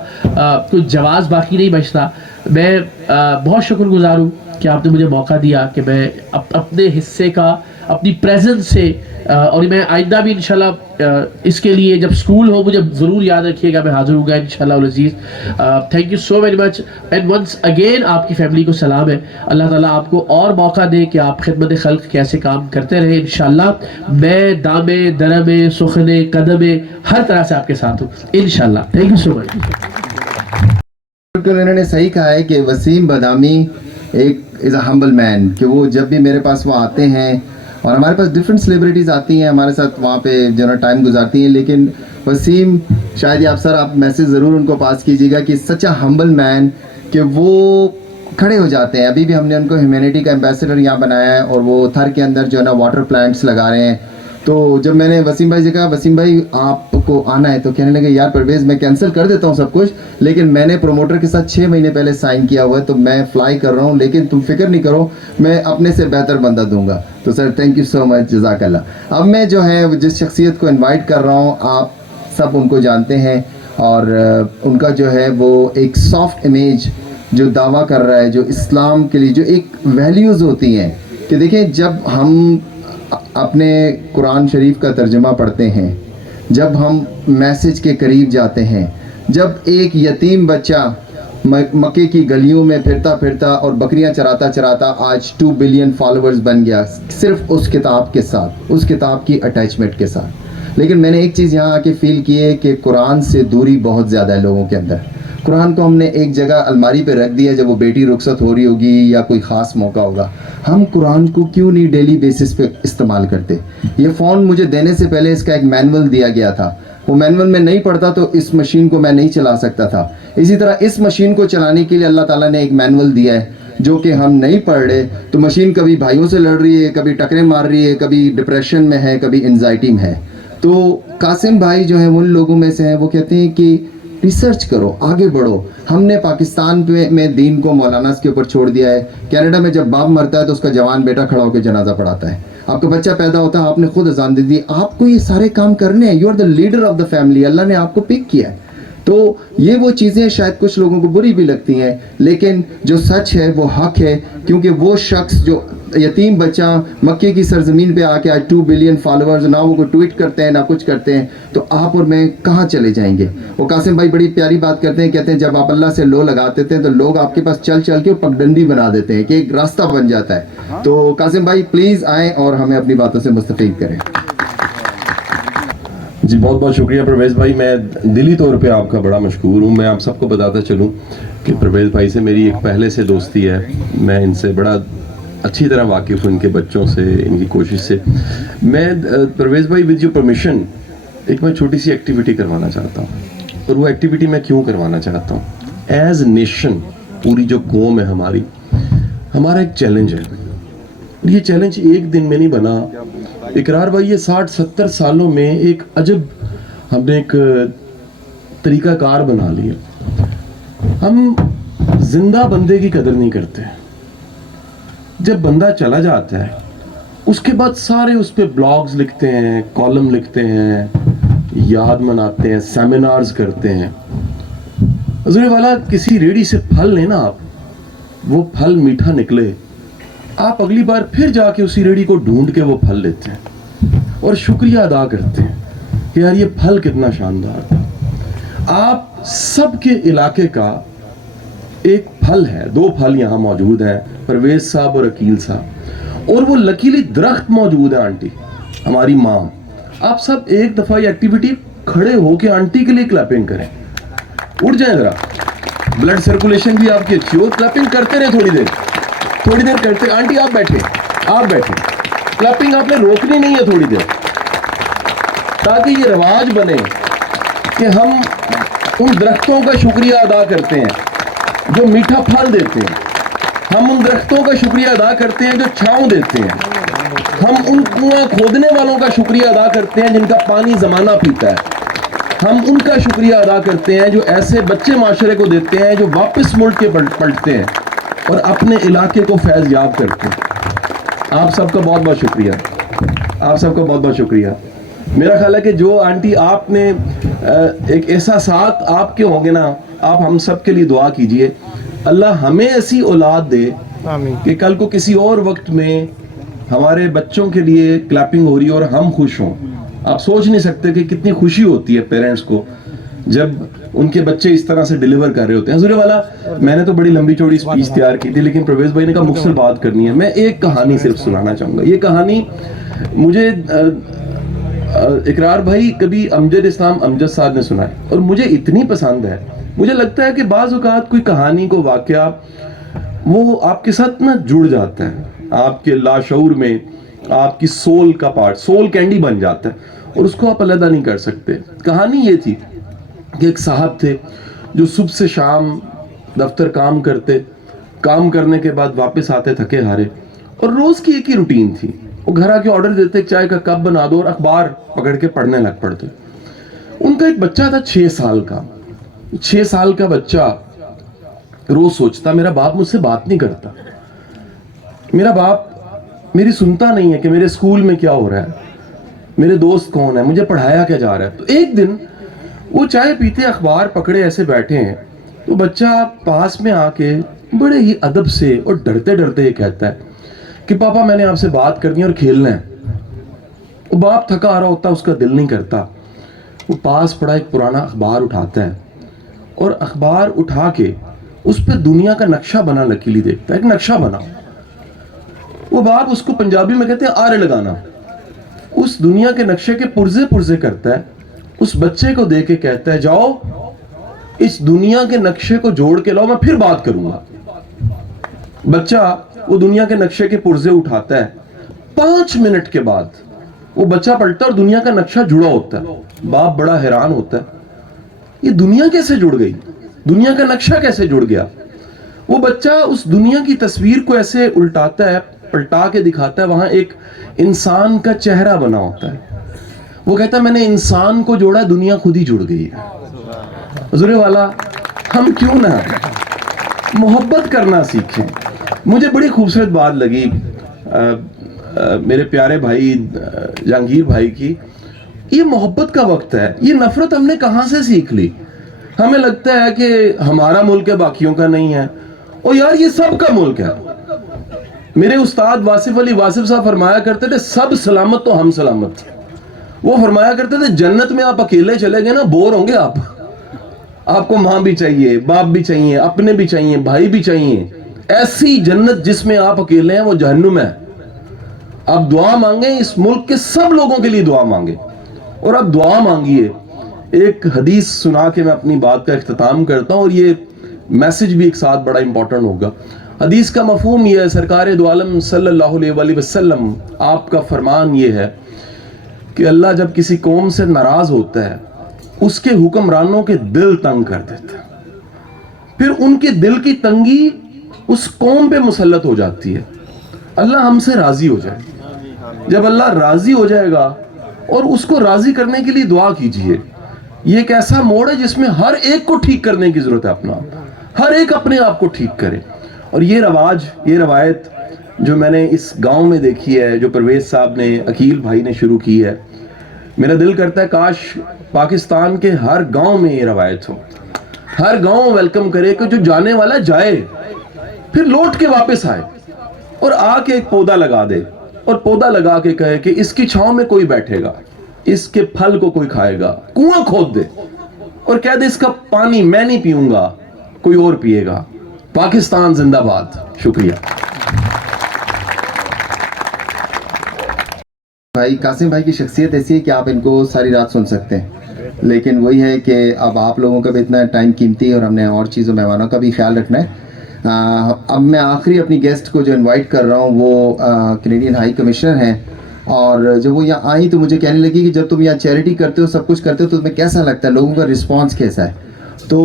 کوئی جواز باقی نہیں بچتا. میں بہت شکر گزار ہوں کہ آپ نے مجھے موقع دیا کہ میں اپنے حصے کا اپنی پریزنس سے، اور میں آئندہ بھی انشاءاللہ اس کے لیے جب سکول ہو مجھے ضرور یاد رکھیے گا، میں حاضر ہوں گا انشاءاللہ العزیز. Thank you so very much and once again آپ کی فیملی کو سلام ہے. اللہ تعالیٰ آپ کو اور موقع دے کہ آپ خدمت خلق کیسے کام کرتے رہیں. انشاءاللہ میں دامے درمے سخنے قدمے ہر طرح سے آپ کے ساتھ ہوں انشاءاللہ. تھینک یو سو مچ. بالکل انہوں نے صحیح کہا ہے کہ وسیم بادامی ایک از اے ہمبل مین، کہ وہ جب بھی میرے پاس وہ آتے ہیں، اور ہمارے پاس ڈفرینٹ سیلیبریٹیز آتی ہیں ہمارے ساتھ وہاں پہ جو نا ٹائم گزارتی ہیں، لیکن وسیم شاید یہ آپ میسیج ضرور ان کو پاس کیجیے گا کہ سچ اے ہمبل مین، کہ وہ کھڑے ہو جاتے ہیں. ابھی بھی ہم نے ان کو ہیومینٹی کا ایمبیسڈر یہاں بنایا ہے، اور وہ تھر کے اندر جو ہے نا واٹر پلانٹس لگا رہے ہیں. تو جب میں نے وسیم بھائی سے کہا وسیم بھائی آپ کو آنا ہے، تو کہنے لگے یار پرویز میں کینسل کر دیتا ہوں سب کچھ، لیکن میں نے پروموٹر کے ساتھ 6 مہینے پہلے سائن کیا ہوا ہے، تو میں فلائی کر رہا ہوں، لیکن تم فکر نہیں کرو، میں اپنے سے بہتر بندہ دوں گا. تو سر تھینک یو سو مچ، جزاک اللہ. اب میں جو ہے جس شخصیت کو انوائٹ کر رہا ہوں، آپ سب ان کو جانتے ہیں، اور ان کا جو ہے وہ ایک سافٹ امیج جو دعویٰ کر رہا ہے، جو اسلام کے لیے جو ایک ویلیوز ہوتی ہیں، کہ دیکھیں جب ہم اپنے قرآن شریف کا ترجمہ پڑھتے ہیں، جب ہم میسج کے قریب جاتے ہیں، جب ایک یتیم بچہ مکے کی گلیوں میں پھرتا پھرتا اور بکریاں چراتا چراتا آج 2 بلین فالوورز بن گیا، صرف اس کتاب کے ساتھ، اس کتاب کی اٹیچمنٹ کے ساتھ. لیکن میں نے ایک چیز یہاں آ کے فیل کی ہے کہ قرآن سے دوری بہت زیادہ ہے لوگوں کے اندر. قرآن کو ہم نے ایک جگہ الماری پہ رکھ دیا، جب وہ بیٹی رخصت ہو رہی ہوگی یا کوئی خاص موقع ہوگا. ہم قرآن کو کیوں نہیں ڈیلی بیسس پہ استعمال کرتے؟ یہ فون مجھے دینے سے پہلے اس کا ایک مینول دیا گیا تھا، وہ مینول میں نہیں پڑھتا تو اس مشین کو میں نہیں چلا سکتا تھا. اسی طرح اس مشین کو چلانے کے لیے اللہ تعالیٰ نے ایک مینول دیا ہے جو کہ ہم نہیں پڑھ رہے، تو مشین کبھی بھائیوں سے لڑ رہی ہے، کبھی ٹکریں مار رہی ہے، کبھی ڈپریشن میں ہے، کبھی انزائٹی میں ہے. تو قاسم بھائی جو ہیں ان لوگوں میں سے ہیں، وہ کہتے ہیں کہ ریسرچ کرو، آگے بڑھو. ہم نے پاکستان میں دین کو مولانا کے اوپر چھوڑ دیا ہے. کینیڈا میں جب باپ مرتا ہے تو اس کا جوان بیٹا کھڑا ہو کے جنازہ پڑھاتا ہے. آپ کا بچہ پیدا ہوتا ہے، آپ نے خود اذان دے دی. آپ کو یہ سارے کام کرنے ہیں. You are the leader of the family. اللہ نے آپ کو پک کیا ہے. تو یہ وہ چیزیں شاید کچھ لوگوں کو بری بھی لگتی ہیں، لیکن جو سچ ہے وہ حق ہے، کیونکہ وہ شخص جو یتیم بچہ مکے کی سرزمین پہ آ کے آج 2 بلین فالوورز، نہ وہ کوئی ٹویٹ کرتے ہیں نہ کچھ کرتے ہیں، تو آپ اور میں کہاں چلے جائیں گے؟ وہ قاسم بھائی بڑی پیاری بات کرتے ہیں، کہتے ہیں جب آپ اللہ سے لو لگاتے تھے تو لوگ آپ کے پاس چل چل کے پگڈنڈی بنا دیتے ہیں کہ ایک راستہ بن جاتا ہے. تو قاسم بھائی پلیز آئیں اور ہمیں اپنی باتوں سے مستفید کریں. جی بہت بہت شکریہ پرویز بھائی. میں دلی طور پہ آپ کا بڑا مشکور ہوں. میں آپ سب کو بتاتا چلوں کہ پرویز بھائی سے میری ایک پہلے سے دوستی ہے. میں ان سے بڑا اچھی طرح واقف ہوں، ان کے بچوں سے، ان کی کوشش سے. میں پرویز بھائی ود یور پرمیشن ایک میں چھوٹی سی ایکٹیویٹی کروانا چاہتا ہوں. اور وہ ایکٹیویٹی میں کیوں کروانا چاہتا ہوں؟ ایز نیشن، پوری جو قوم ہے ہماری، ہمارا ایک چیلنج ہے. یہ چیلنج ایک دن میں نہیں بنا اقرار بھائی. یہ 60-70 سالوں میں ایک عجب ہم نے ایک طریقہ کار بنا لیا. ہم زندہ بندے کی قدر نہیں کرتے. جب بندہ چلا جاتا ہے اس کے بعد سارے اس پہ بلاگز لکھتے ہیں، کالم لکھتے ہیں، یاد مناتے ہیں، سیمینارز کرتے ہیں. حضور والا کسی ریڑھی سے پھل لیں نا آپ، وہ پھل میٹھا نکلے، آپ اگلی بار پھر جا کے اسی ریڑھی کو ڈھونڈ کے وہ پھل لیتے ہیں اور شکریہ ادا کرتے ہیں کہ یار یہ پھل کتنا شاندار تھا. آپ سب کے علاقے کا ایک پھل ہے، 2 پھل یہاں موجود ہیں، پرویز صاحب اور عقیل صاحب، اور وہ لکیلی درخت موجود ہے آنٹی ہماری ماں. آپ سب ایک دفعہ یہ ایکٹیویٹی کھڑے ہو کے آنٹی کے لیے کلیپنگ کریں. اٹھ جائیں ذرا، بلڈ سرکولیشن بھی آپ کی اچھی ہو. کلیپنگ کرتے رہے تھوڑی دیر کرتے. آنٹی آپ بیٹھے کلیپنگ آپ نے روکنی نہیں ہے تھوڑی دیر، تاکہ یہ رواج بنے کہ ہم ان درختوں کا شکریہ ادا کرتے ہیں جو میٹھا پھل دیتے ہیں. ہم ان درختوں کا شکریہ ادا کرتے ہیں جو چھاؤں دیتے ہیں. ہم ان کنواں کھودنے والوں کا شکریہ ادا کرتے ہیں جن کا پانی زمانہ پیتا ہے. ہم ان کا شکریہ ادا کرتے ہیں جو ایسے بچے معاشرے کو دیتے ہیں جو واپس ملک کے پلٹتے ہیں اور اپنے علاقے کو فیض یاب کرتے ہیں. آپ سب کا بہت بہت شکریہ. آپ سب کا بہت بہت شکریہ. میرا خیال ہے کہ جو آنٹی آپ نے ایک احساسات آپ کے ہوں گے نا، آپ ہم سب کے لیے دعا کیجئے اللہ ہمیں ایسی اولاد دے کہ کل کو کسی اور وقت میں ہمارے بچوں کے لیے کلیپنگ ہو رہی ہے اور ہم خوش ہوں. آپ سوچ نہیں سکتے کہ کتنی خوشی ہوتی ہے پیرنٹس کو جب ان کے بچے اس طرح سے ڈیلیور کر رہے ہوتے ہیں. حضور والا میں نے تو بڑی لمبی چوڑی اسپیچ تیار کی تھی، لیکن پرویز بھائی نے کہا مختصر بات کرنی ہے. میں ایک کہانی صرف سنانا چاہوں گا. یہ کہانی مجھے اقرار بھائی کبھی امجد صاحب نے سنائی اور مجھے اتنی پسند ہے. مجھے لگتا ہے کہ بعض اوقات کوئی کہانی کو واقعہ وہ آپ کے ساتھ نا جڑ جاتا ہے، آپ کے لاشعور میں آپ کی سول کا پارٹ، سول کینڈی بن جاتا ہے اور اس کو آپ علیحدہ نہیں کر سکتے. کہانی یہ تھی کہ ایک صاحب تھے جو صبح سے شام دفتر کام کرتے، کام کرنے کے بعد واپس آتے تھکے ہارے، اور روز کی ایک ہی روٹین تھی. وہ گھر آ کے آرڈر دیتے چائے کا کپ بنا دو اور اخبار پکڑ کے پڑھنے لگ پڑتے. ان کا ایک بچہ تھا 6 سال کا. 6 سال کا بچہ روز سوچتا میرا باپ مجھ سے بات نہیں کرتا، میرا باپ میری سنتا نہیں ہے کہ میرے اسکول میں کیا ہو رہا ہے، میرے دوست کون ہے، مجھے پڑھایا کیا جا رہا ہے. تو ایک دن وہ چائے پیتے اخبار پکڑے ایسے بیٹھے ہیں تو بچہ پاس میں آ کے بڑے ہی ادب سے اور ڈرتے ڈرتے یہ کہتا ہے کہ پاپا میں نے آپ سے بات کرنی ہے اور کھیلنا ہے. وہ باپ تھکا آ رہا ہوتا، اس کا دل نہیں کرتا. وہ پاس پڑا ایک پرانا اخبار اٹھاتا ہے اور اخبار اٹھا کے اس پہ دنیا کا نقشہ بنا لکیلی دیکھتا ہے. ایک نقشہ بنا، وہ باپ اس کو پنجابی میں کہتے ہیں آرے لگانا. اس دنیا کے نقشے کے پرزے پرزے کرتا ہے، اس بچے کو دے کے کہتا ہے جاؤ اس دنیا کے نقشے کو جوڑ کے لاؤ، میں پھر بات کروں گا. بچہ وہ دنیا کے نقشے کے پرزے اٹھاتا ہے. 5 منٹ کے بعد وہ بچہ پلٹا اور دنیا کا نقشہ جڑا ہوتا ہے. باپ بڑا حیران ہوتا ہے یہ دنیا کیسے جڑ گئی، دنیا کا نقشہ کیسے جڑ گیا. وہ بچہ اس دنیا کی تصویر کو ایسے الٹاتا ہے، پلٹا کے دکھاتا ہے، وہاں ایک انسان کا چہرہ بنا ہوتا ہے. وہ کہتا ہے میں نے انسان کو جوڑا، دنیا خود ہی جڑ گئی ہے. حضور والا ہم کیوں نہ محبت کرنا سیکھیں. مجھے بڑی خوبصورت بات لگی میرے پیارے بھائی جہانگیر بھائی کی. یہ محبت کا وقت ہے، یہ نفرت ہم نے کہاں سے سیکھ لی. ہمیں لگتا ہے کہ ہمارا ملک ہے باقیوں کا نہیں ہے. اور یار یہ سب کا ملک ہے. میرے استاد واصف علی واصف صاحب فرمایا کرتے تھے سب سلامت تو ہم سلامت. وہ فرمایا کرتے تھے جنت میں آپ اکیلے چلے گئے نا بور ہوں گے آپ کو ماں بھی چاہیے, باپ بھی چاہیے, اپنے بھی چاہیے, بھائی بھی چاہیے. ایسی جنت جس میں آپ اکیلے ہیں وہ جہنم ہے. آپ دعا مانگیں, اس ملک کے سب لوگوں کے لیے دعا مانگیں, اور آپ دعا مانگیے. ایک حدیث سنا کے میں اپنی بات کا اختتام کرتا ہوں, اور یہ میسج بھی ایک ساتھ بڑا امپورٹنٹ ہوگا. حدیث کا مفہوم یہ ہے, سرکار دو عالم صلی اللہ علیہ وآلہ وسلم آپ کا فرمان یہ ہے کہ اللہ جب کسی قوم سے ناراض ہوتا ہے اس کے حکمرانوں کے دل تنگ کر دیتا ہے, پھر ان کے دل کی تنگی اس قوم پہ مسلط ہو جاتی ہے. اللہ ہم سے راضی ہو جائے. جب اللہ راضی ہو جائے گا, اور اس کو راضی کرنے کے لیے دعا کیجئے. یہ ایک ایسا موڑ ہے جس میں ہر ایک کو ٹھیک کرنے کی ضرورت ہے, ہر ایک اپنے آپ کو ٹھیک کرے. اور یہ رواج, یہ روایت جو میں نے اس گاؤں میں دیکھی ہے, جو پرویز صاحب نے, عقیل بھائی نے شروع کی ہے, میرا دل کرتا ہے کاش پاکستان کے ہر گاؤں میں یہ روایت ہو. ہر گاؤں ویلکم کرے کہ جو جانے والا جائے پھر لوٹ کے واپس آئے, اور آ کے ایک پودا لگا دے, اور پودا لگا کے کہے کہ اس کی چھاؤں میں کوئی بیٹھے گا, اس کے پھل کو کوئی کھائے گا. کنواں کھود دے اور کہہ دے اس کا پانی میں نہیں پیوں گا, کوئی اور پیے گا. پاکستان زندہ باد. شکریہ. بھائی قاسم بھائی کی شخصیت ایسی ہے کہ آپ ان کو ساری رات سن سکتے ہیں, لیکن وہی ہے کہ اب آپ لوگوں کا بھی اتنا ٹائم قیمتی ہے, اور ہم نے اور چیزوں مہمانوں کا بھی خیال رکھنا ہے. اب میں آخری اپنی گیسٹ کو جو انوائٹ کر رہا ہوں وہ کینیڈین ہائی کمشنر ہیں, اور جب وہ یہاں آئیں تو مجھے کہنے لگی کہ جب تم یہاں چیریٹی کرتے ہو, سب کچھ کرتے ہو, تو تمہیں کیسا لگتا ہے, لوگوں کا رسپانس کیسا ہے. تو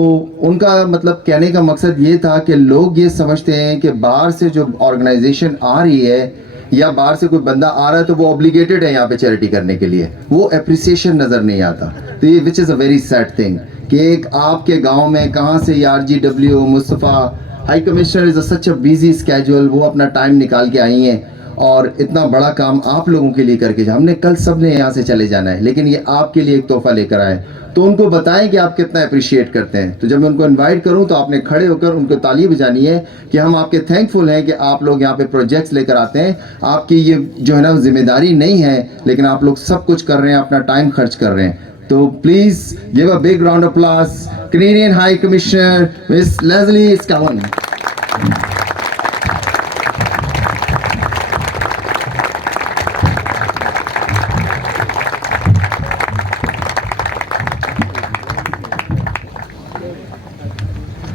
ان کا مطلب کہنے کا مقصد یہ تھا کہ لوگ یہ سمجھتے ہیں کہ باہر سے جو آرگنائزیشن آ رہی ہے یا باہر سے کوئی بندہ آ رہا ہے تو وہ اوبلیگیٹڈ ہے یہاں پہ چیریٹی کرنے کے لیے, وہ اپریسیشن نظر نہیں آتا. تو یہ وچ از اے ویری سیڈ تھنگ کہ ایک آپ کے گاؤں میں کہاں سے یہ RGW مصطفیٰ ہائی کمشنر از اے سچ اے بیزی اسکیجول, وہ اپنا ٹائم نکال کے آئی ہیں اور اتنا بڑا کام آپ لوگوں کے لیے کر کے. ہم نے کل سب نے یہاں سے چلے جانا ہے, لیکن یہ آپ کے لیے ایک تحفہ لے کر آئے, تو ان کو بتائیں کہ آپ کتنا اپریشیٹ کرتے ہیں. تو جب میں ان کو انوائٹ کروں تو آپ نے کھڑے ہو کر ان کو تالی بجانی ہے کہ ہم آپ کے تھینک فل ہیں کہ آپ لوگ یہاں پہ پروجیکٹس لے کر آتے ہیں. آپ کی یہ جو ہے نا ذمہ داری نہیں ہے, لیکن آپ لوگ سب کچھ کر رہے ہیں, اپنا ٹائم خرچ کر رہے ہیں. تو please give a big round of applause Canadian high commissioner miss Leslie Scanlon.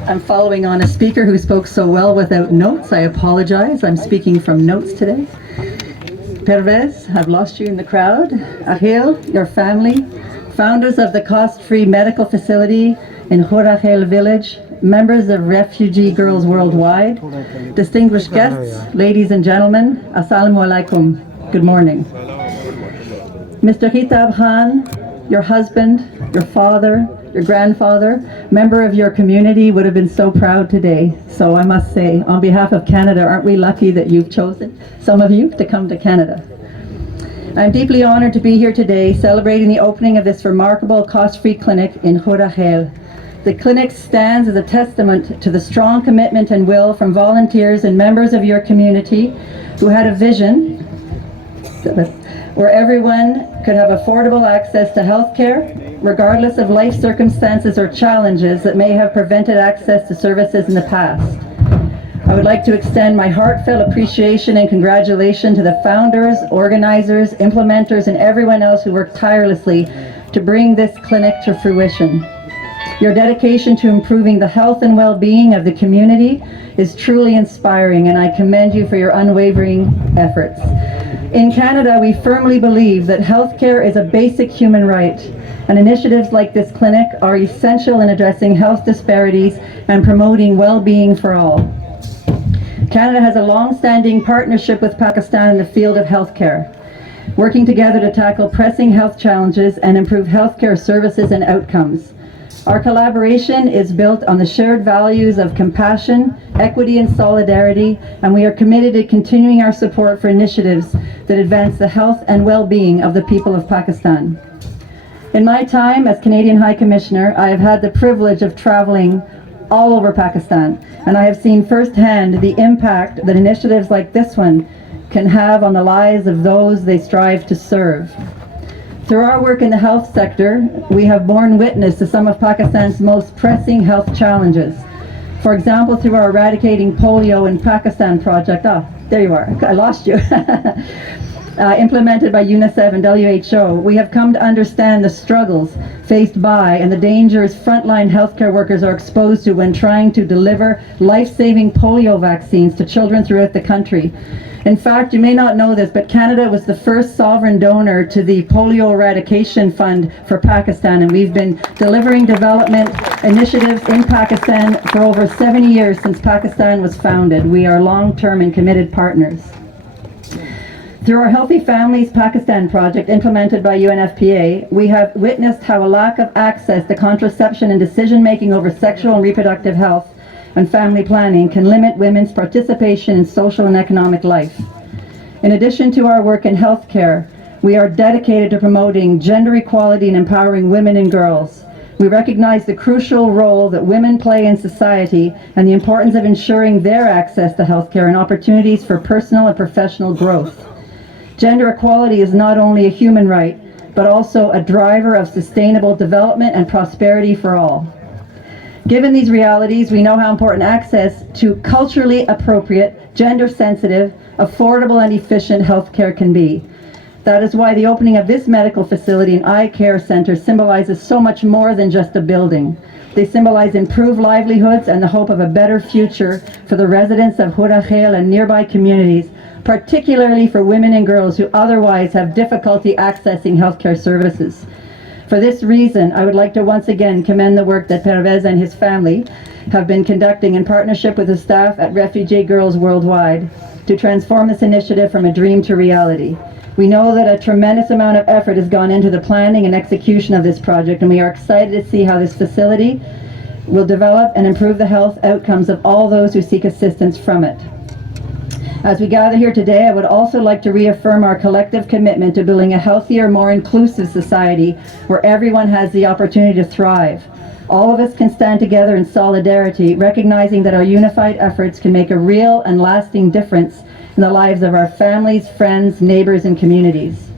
I'm following on a speaker who spoke so well without notes. I apologize. I'm speaking from notes today. Provez, I've lost you in the crowd. Aqil, your family, founders of the cost-free medical facility in Khorah village, members of Refugee Girls Worldwide, distinguished guests, ladies and gentlemen, Assalamu alaikum. Good morning. Mr. Khitab Khan, your husband, your father, your grandfather, member of your community, would have been so proud today. So I must say, on behalf of Canada, aren't we lucky that you've chosen, some of you, to come to Canada? I'm deeply honored to be here today celebrating the opening of this remarkable cost-free clinic in Khorah. The clinic stands as a testament to the strong commitment and will from volunteers and members of your community who had a vision where everyone could have affordable access to health care, regardless of life circumstances or challenges that may have prevented access to services in the past. I would like to extend my heartfelt appreciation and congratulations to the founders, organizers, implementers, and everyone else who worked tirelessly to bring this clinic to fruition. Your dedication to improving the health and well-being of the community is truly inspiring, and I commend you for your unwavering efforts. In Canada, we firmly believe that healthcare is a basic human right, and initiatives like this clinic are essential in addressing health disparities and promoting well-being for all. Canada has a long-standing partnership with Pakistan in the field of healthcare, working together to tackle pressing health challenges and improve healthcare services and outcomes. Our collaboration is built on the shared values of compassion, equity, and solidarity, and we are committed to continuing our support for initiatives that advance the health and well-being of the people of Pakistan. In my time as Canadian High Commissioner, I have had the privilege of traveling all over Pakistan, and I have seen firsthand the impact that initiatives like this one can have on the lives of those they strive to serve. Through our work in the health sector, we have borne witness to some of Pakistan's most pressing health challenges. For example, through our Eradicating Polio in Pakistan project, there you are, I lost you, implemented by UNICEF and WHO, we have come to understand the struggles faced by and the dangers frontline healthcare workers are exposed to when trying to deliver life-saving polio vaccines to children throughout the country. In fact, you may not know this, but Canada was the first sovereign donor to the Polio Eradication Fund for Pakistan, and we've been delivering development initiatives in Pakistan for over 70 years since Pakistan was founded. We are long-term and committed partners. Through our Healthy Families Pakistan project implemented by UNFPA, we have witnessed how a lack of access to contraception and decision-making over sexual and reproductive health and family planning can limit women's participation in social and economic life. In addition to our work in healthcare, we are dedicated to promoting gender equality and empowering women and girls. We recognize the crucial role that women play in society and the importance of ensuring their access to healthcare and opportunities for personal and professional growth. Gender equality is not only a human right, but also a driver of sustainable development and prosperity for all. Given these realities, we know how important access to culturally appropriate, gender-sensitive, affordable and efficient healthcare can be. That is why the opening of this medical facility and eye care center symbolizes so much more than just a building. They symbolize improved livelihoods and the hope of a better future for the residents of Khorah and nearby communities, particularly for women and girls who otherwise have difficulty accessing healthcare services. For this reason, I would like to once again commend the work that Provez and his family have been conducting in partnership with the staff at Refugee Girls Worldwide to transform this initiative from a dream to reality. We know that a tremendous amount of effort has gone into the planning and execution of this project, and we are excited to see how this facility will develop and improve the health outcomes of all those who seek assistance from it. As we gather here today, I would also like to reaffirm our collective commitment to building a healthier, more inclusive society where everyone has the opportunity to thrive. All of us can stand together in solidarity, recognizing that our unified efforts can make a real and lasting difference in the lives of our families, friends, neighbors, and communities.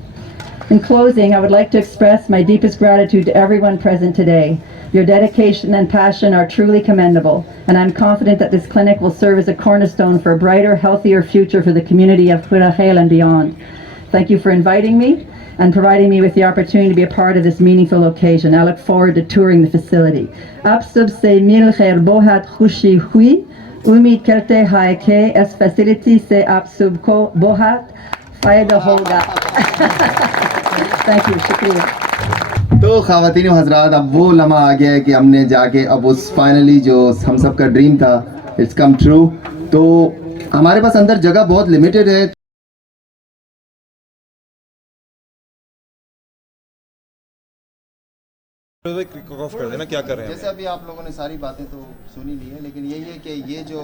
In closing, I would like to express my deepest gratitude to everyone present today. Your dedication and passion are truly commendable, and I'm confident that this clinic will serve as a cornerstone for a brighter, healthier future for the community of Khorah and beyond. Thank you for inviting me and providing me with the opportunity to be a part of this meaningful occasion. I look forward to touring the facility. Aap sab se mil khair bohat khushi hui. Umeed karte hai ke is facility se aap sab ko bohat fayda hoga. Thank you. Shukriya. तो ख़वातीन व हज़रात, अब वो लम्हा आ गया है कि हमने जाके अब उस फाइनली जो हम सब का ड्रीम था, इट्स कम ट्रू. तो हमारे पास अंदर जगह बहुत लिमिटेड है. क्या कर रहे हैं? जैसे अभी आप लोगों ने सारी बातें तो सुनी ली है, लेकिन यही है कि ये जो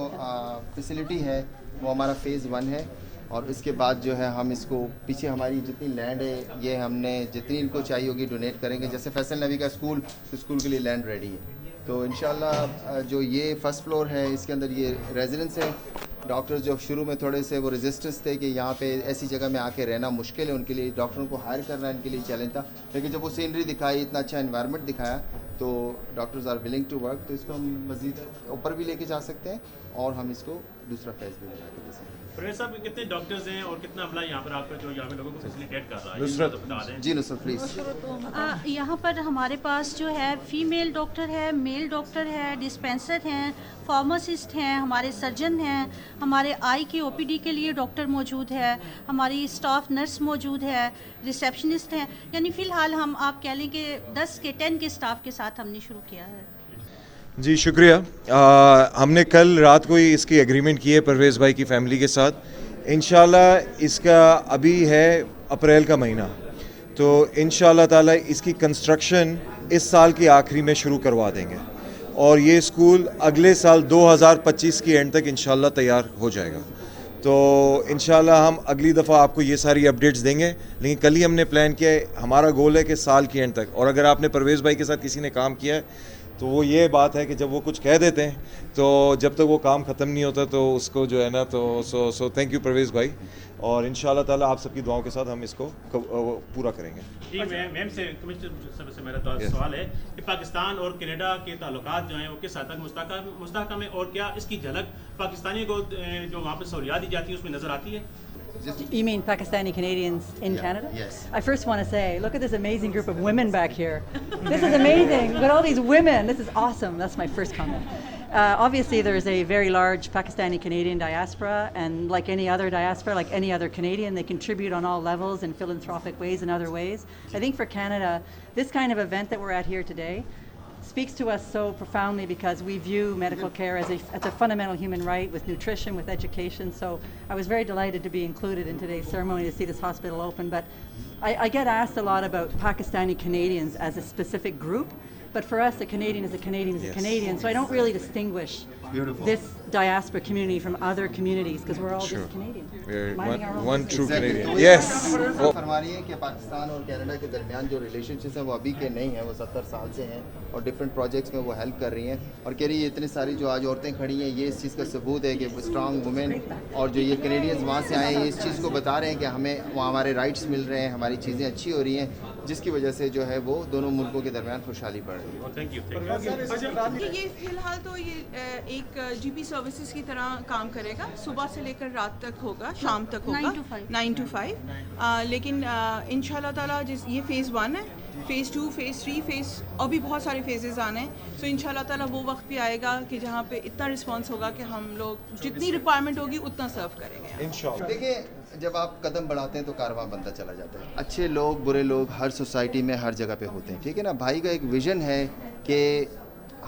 फैसिलिटी है वो हमारा फ़ेज़ 1 है, और इसके बाद जो है हम इसको पीछे हमारी जितनी लैंड है ये हमने जितनी इनको चाहिए होगी डोनेट करेंगे. जैसे फैसल नबी का स्कूल, तो स्कूल के लिए लैंड रेडी है. तो इंशाल्लाह जो ये फर्स्ट फ्लोर है इसके अंदर ये रेजिडेंस है. डॉक्टर्स जो शुरू में थोड़े से वो रेजिस्टेंस थे कि यहाँ पे ऐसी जगह में आके रहना मुश्किल है, उनके लिए डॉक्टरों को हायर करना इनके लिए चैलेंज था. लेकिन जब वो सीनरी दिखाई, इतना अच्छा एनवायरनमेंट दिखाया, तो doctors are willing to work. तो इसको हम मज़ीद ऊपर भी लेके जा सकते हैं और हम इसको दूसरा फेज़ भी बना के दे सकते हैं. प्रोवेज साहब, कितने डॉक्टर्स हैं और कितना अमला यहाँ पर आपका जो यहाँ पे लोगों को फैसिलिटेट कर रहा है? तो बता दें. जी नुसरत प्लीज़. यहाँ पर हमारे पास जो है फीमेल डॉक्टर है, मेल डॉक्टर है, डिस्पेंसर हैं, फार्मासिस्ट हैं, हमारे सर्जन हैं, हमारे आई की ओपीडी के लिए डॉक्टर मौजूद है, हमारी स्टाफ नर्स मौजूद है, रिसेप्शनिस्ट हैं. यानी फ़िलहाल हम आप कह लें कि 10 के स्टाफ के साथ हमने शुरू किया है. जी शुक्रिया. हमने कल रात को ही इसकी एग्रीमेंट की है परवेज़ भाई की फैमिली के साथ. इंशाल्लाह इसका अभी है अप्रैल का महीना, तो इंशाल्लाह ताला इसकी कंस्ट्रक्शन इस साल के आखिरी में शुरू करवा देंगे और ये स्कूल अगले साल 2025 की एंड तक इंशाल्लाह तैयार हो जाएगा. तो इंशाल्लाह हम अगली दफ़ा आपको ये सारी अपडेट्स देंगे. लेकिन कल ही हमने प्लान किया है, हमारा गोल है कि साल की एंड तक, और अगर आपने परवेज़ भाई के साथ किसी ने काम किया है تو وہ یہ بات ہے کہ جب وہ کچھ کہہ دیتے ہیں تو جب تک وہ کام ختم نہیں ہوتا تو اس کو جو ہے نا تو سو تھینک یو پرویز بھائی, اور ان شاء اللہ تعالیٰ آپ سب کی دعاؤں کے ساتھ ہم اس کو پورا کریں گے. جی میم سے کمشنر سے میرا سوال ہے کہ پاکستان اور کینیڈا کے تعلقات جو ہیں وہ کس حد تک مستحکم ہیں, اور کیا اس کی جھلک پاکستانیوں کو جو وہاں پہ سہولیات دی جاتی ہیں اس میں نظر آتی ہے؟ You mean Pakistani Canadians in Canada? Yes. I first want to say, look at this amazing group of women back here. This is amazing. Look at all these women. This is awesome. That's my first comment. Obviously, there is a very large Pakistani Canadian diaspora, and like any other diaspora, like any other Canadian, they contribute on all levels in philanthropic ways and other ways. I think for Canada, this kind of event that we're at here today speaks to us so profoundly because we view medical care as a fundamental human right, with nutrition, with education. So I was very delighted to be included in today's ceremony to see this hospital open. But I get asked a lot about Pakistani Canadians as a specific group. But for us, a Canadian is a Canadian is a Canadian. So I don't really distinguish this diaspora community from other communities because we're all just Canadian. One true Canadian. Yes. فرما رہی ہے کہ پاکستان اور Canada کے درمیان جو relation ships ہیں وہ ابھی کے نہیں ہیں, وہ 70 سال سے ہیں اور ڈفرینٹ پروجیکٹس میں وہ ہیلپ کر رہی ہیں. اور کہہ رہی ہے اتنی ساری جو آج عورتیں کھڑی ہیں یہ اس چیز کا ثبوت ہے کہ اسٹرانگ وومن, اور جو یہ کینیڈینز وہاں سے آئے ہیں یہ اس چیز کو بتا رہے ہیں کہ ہمیں وہاں ہمارے رائٹس مل رہے ہیں, ہماری چیزیں اچھی ہو رہی ہیں, جس کی وجہ سے جو ہے وہ دونوں ملکوں کے درمیان خوشحالی بڑھ رہی ہے. Thank you. یہ فی الحال تو یہ ایک جی پی سروسز کی طرح کام کرے گا, صبح سے لے کر رات تک ہوگا, شام تک ہوگا 9 to 5. لیکن ان شاء اللہ تعالیٰ یہ فیز 1 ہے, فیز 2, فیز 3, فیز اور بھی بہت سارے فیزز آنے ہیں. سو ان شاء اللہ تعالیٰ وہ وقت بھی آئے گا کہ جہاں پہ اتنا رسپانس ہوگا کہ ہم لوگ جتنی ریکوائرمنٹ ہوگی اتنا سرو کریں گے انشاءاللہ. دیکھیں جب آپ قدم بڑھاتے ہیں تو کارواں بنتا چلا جاتا ہے. اچھے لوگ برے لوگ ہر سوسائٹی میں ہر جگہ پہ ہوتے ہیں, ٹھیک ہے نا. بھائی کا ایک ویژن ہے کہ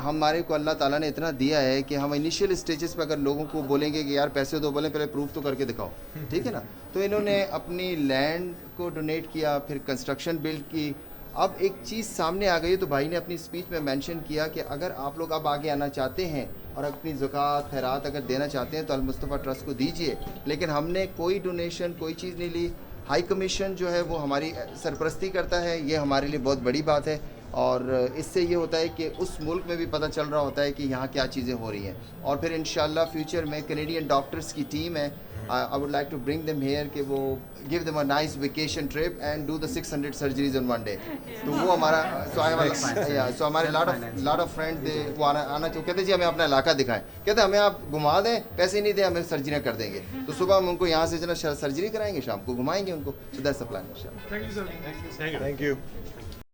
ہمارے کو اللہ تعالیٰ نے اتنا دیا ہے کہ ہم انیشیل اسٹیجز پہ اگر لوگوں کو بولیں گے کہ یار پیسے دو, بولیں پہلے پروف تو کر کے دکھاؤ, ٹھیک ہے نا. تو انہوں نے اپنی لینڈ کو ڈونیٹ کیا, پھر کنسٹرکشن بلڈ کی. اب ایک چیز سامنے آ گئی تو بھائی نے اپنی اسپیچ میں مینشن کیا کہ اگر آپ لوگ اب آگے آنا چاہتے ہیں اور اپنی زکوٰۃ خیرات اگر دینا چاہتے ہیں تو المصطفیٰ ٹرسٹ کو دیجیے. لیکن ہم نے کوئی ڈونیشن کوئی چیز نہیں لی. ہائی کمیشن جو ہے وہ ہماری سرپرستی کرتا ہے, یہ ہمارے لیے بہت بڑی بات ہے. اور اس سے یہ ہوتا ہے کہ اس ملک میں بھی پتہ چل رہا ہوتا ہے کہ یہاں کیا چیزیں ہو رہی ہیں. اور پھر انشاءاللہ فیوچر میں کینیڈین ڈاکٹرز کی ٹیم ہے, I would like to bring them here کہ وہ give them a nice vacation trip and do the 600 surgeries on one day. تو وہ ہمارا so ہمارے lot of friends وہ آنا چاہتے کہتے جی ہمیں اپنا علاقہ دکھائیں, کہتے ہمیں آپ گھما دیں, پیسے نہیں دیں, ہمیں سرجریاں کر دیں گے. تو صبح ہم ان کو یہاں سے جو نا سرجری کرائیں گے, شام کو گھمائیں گے ان کو. So that's the plan. Thank you.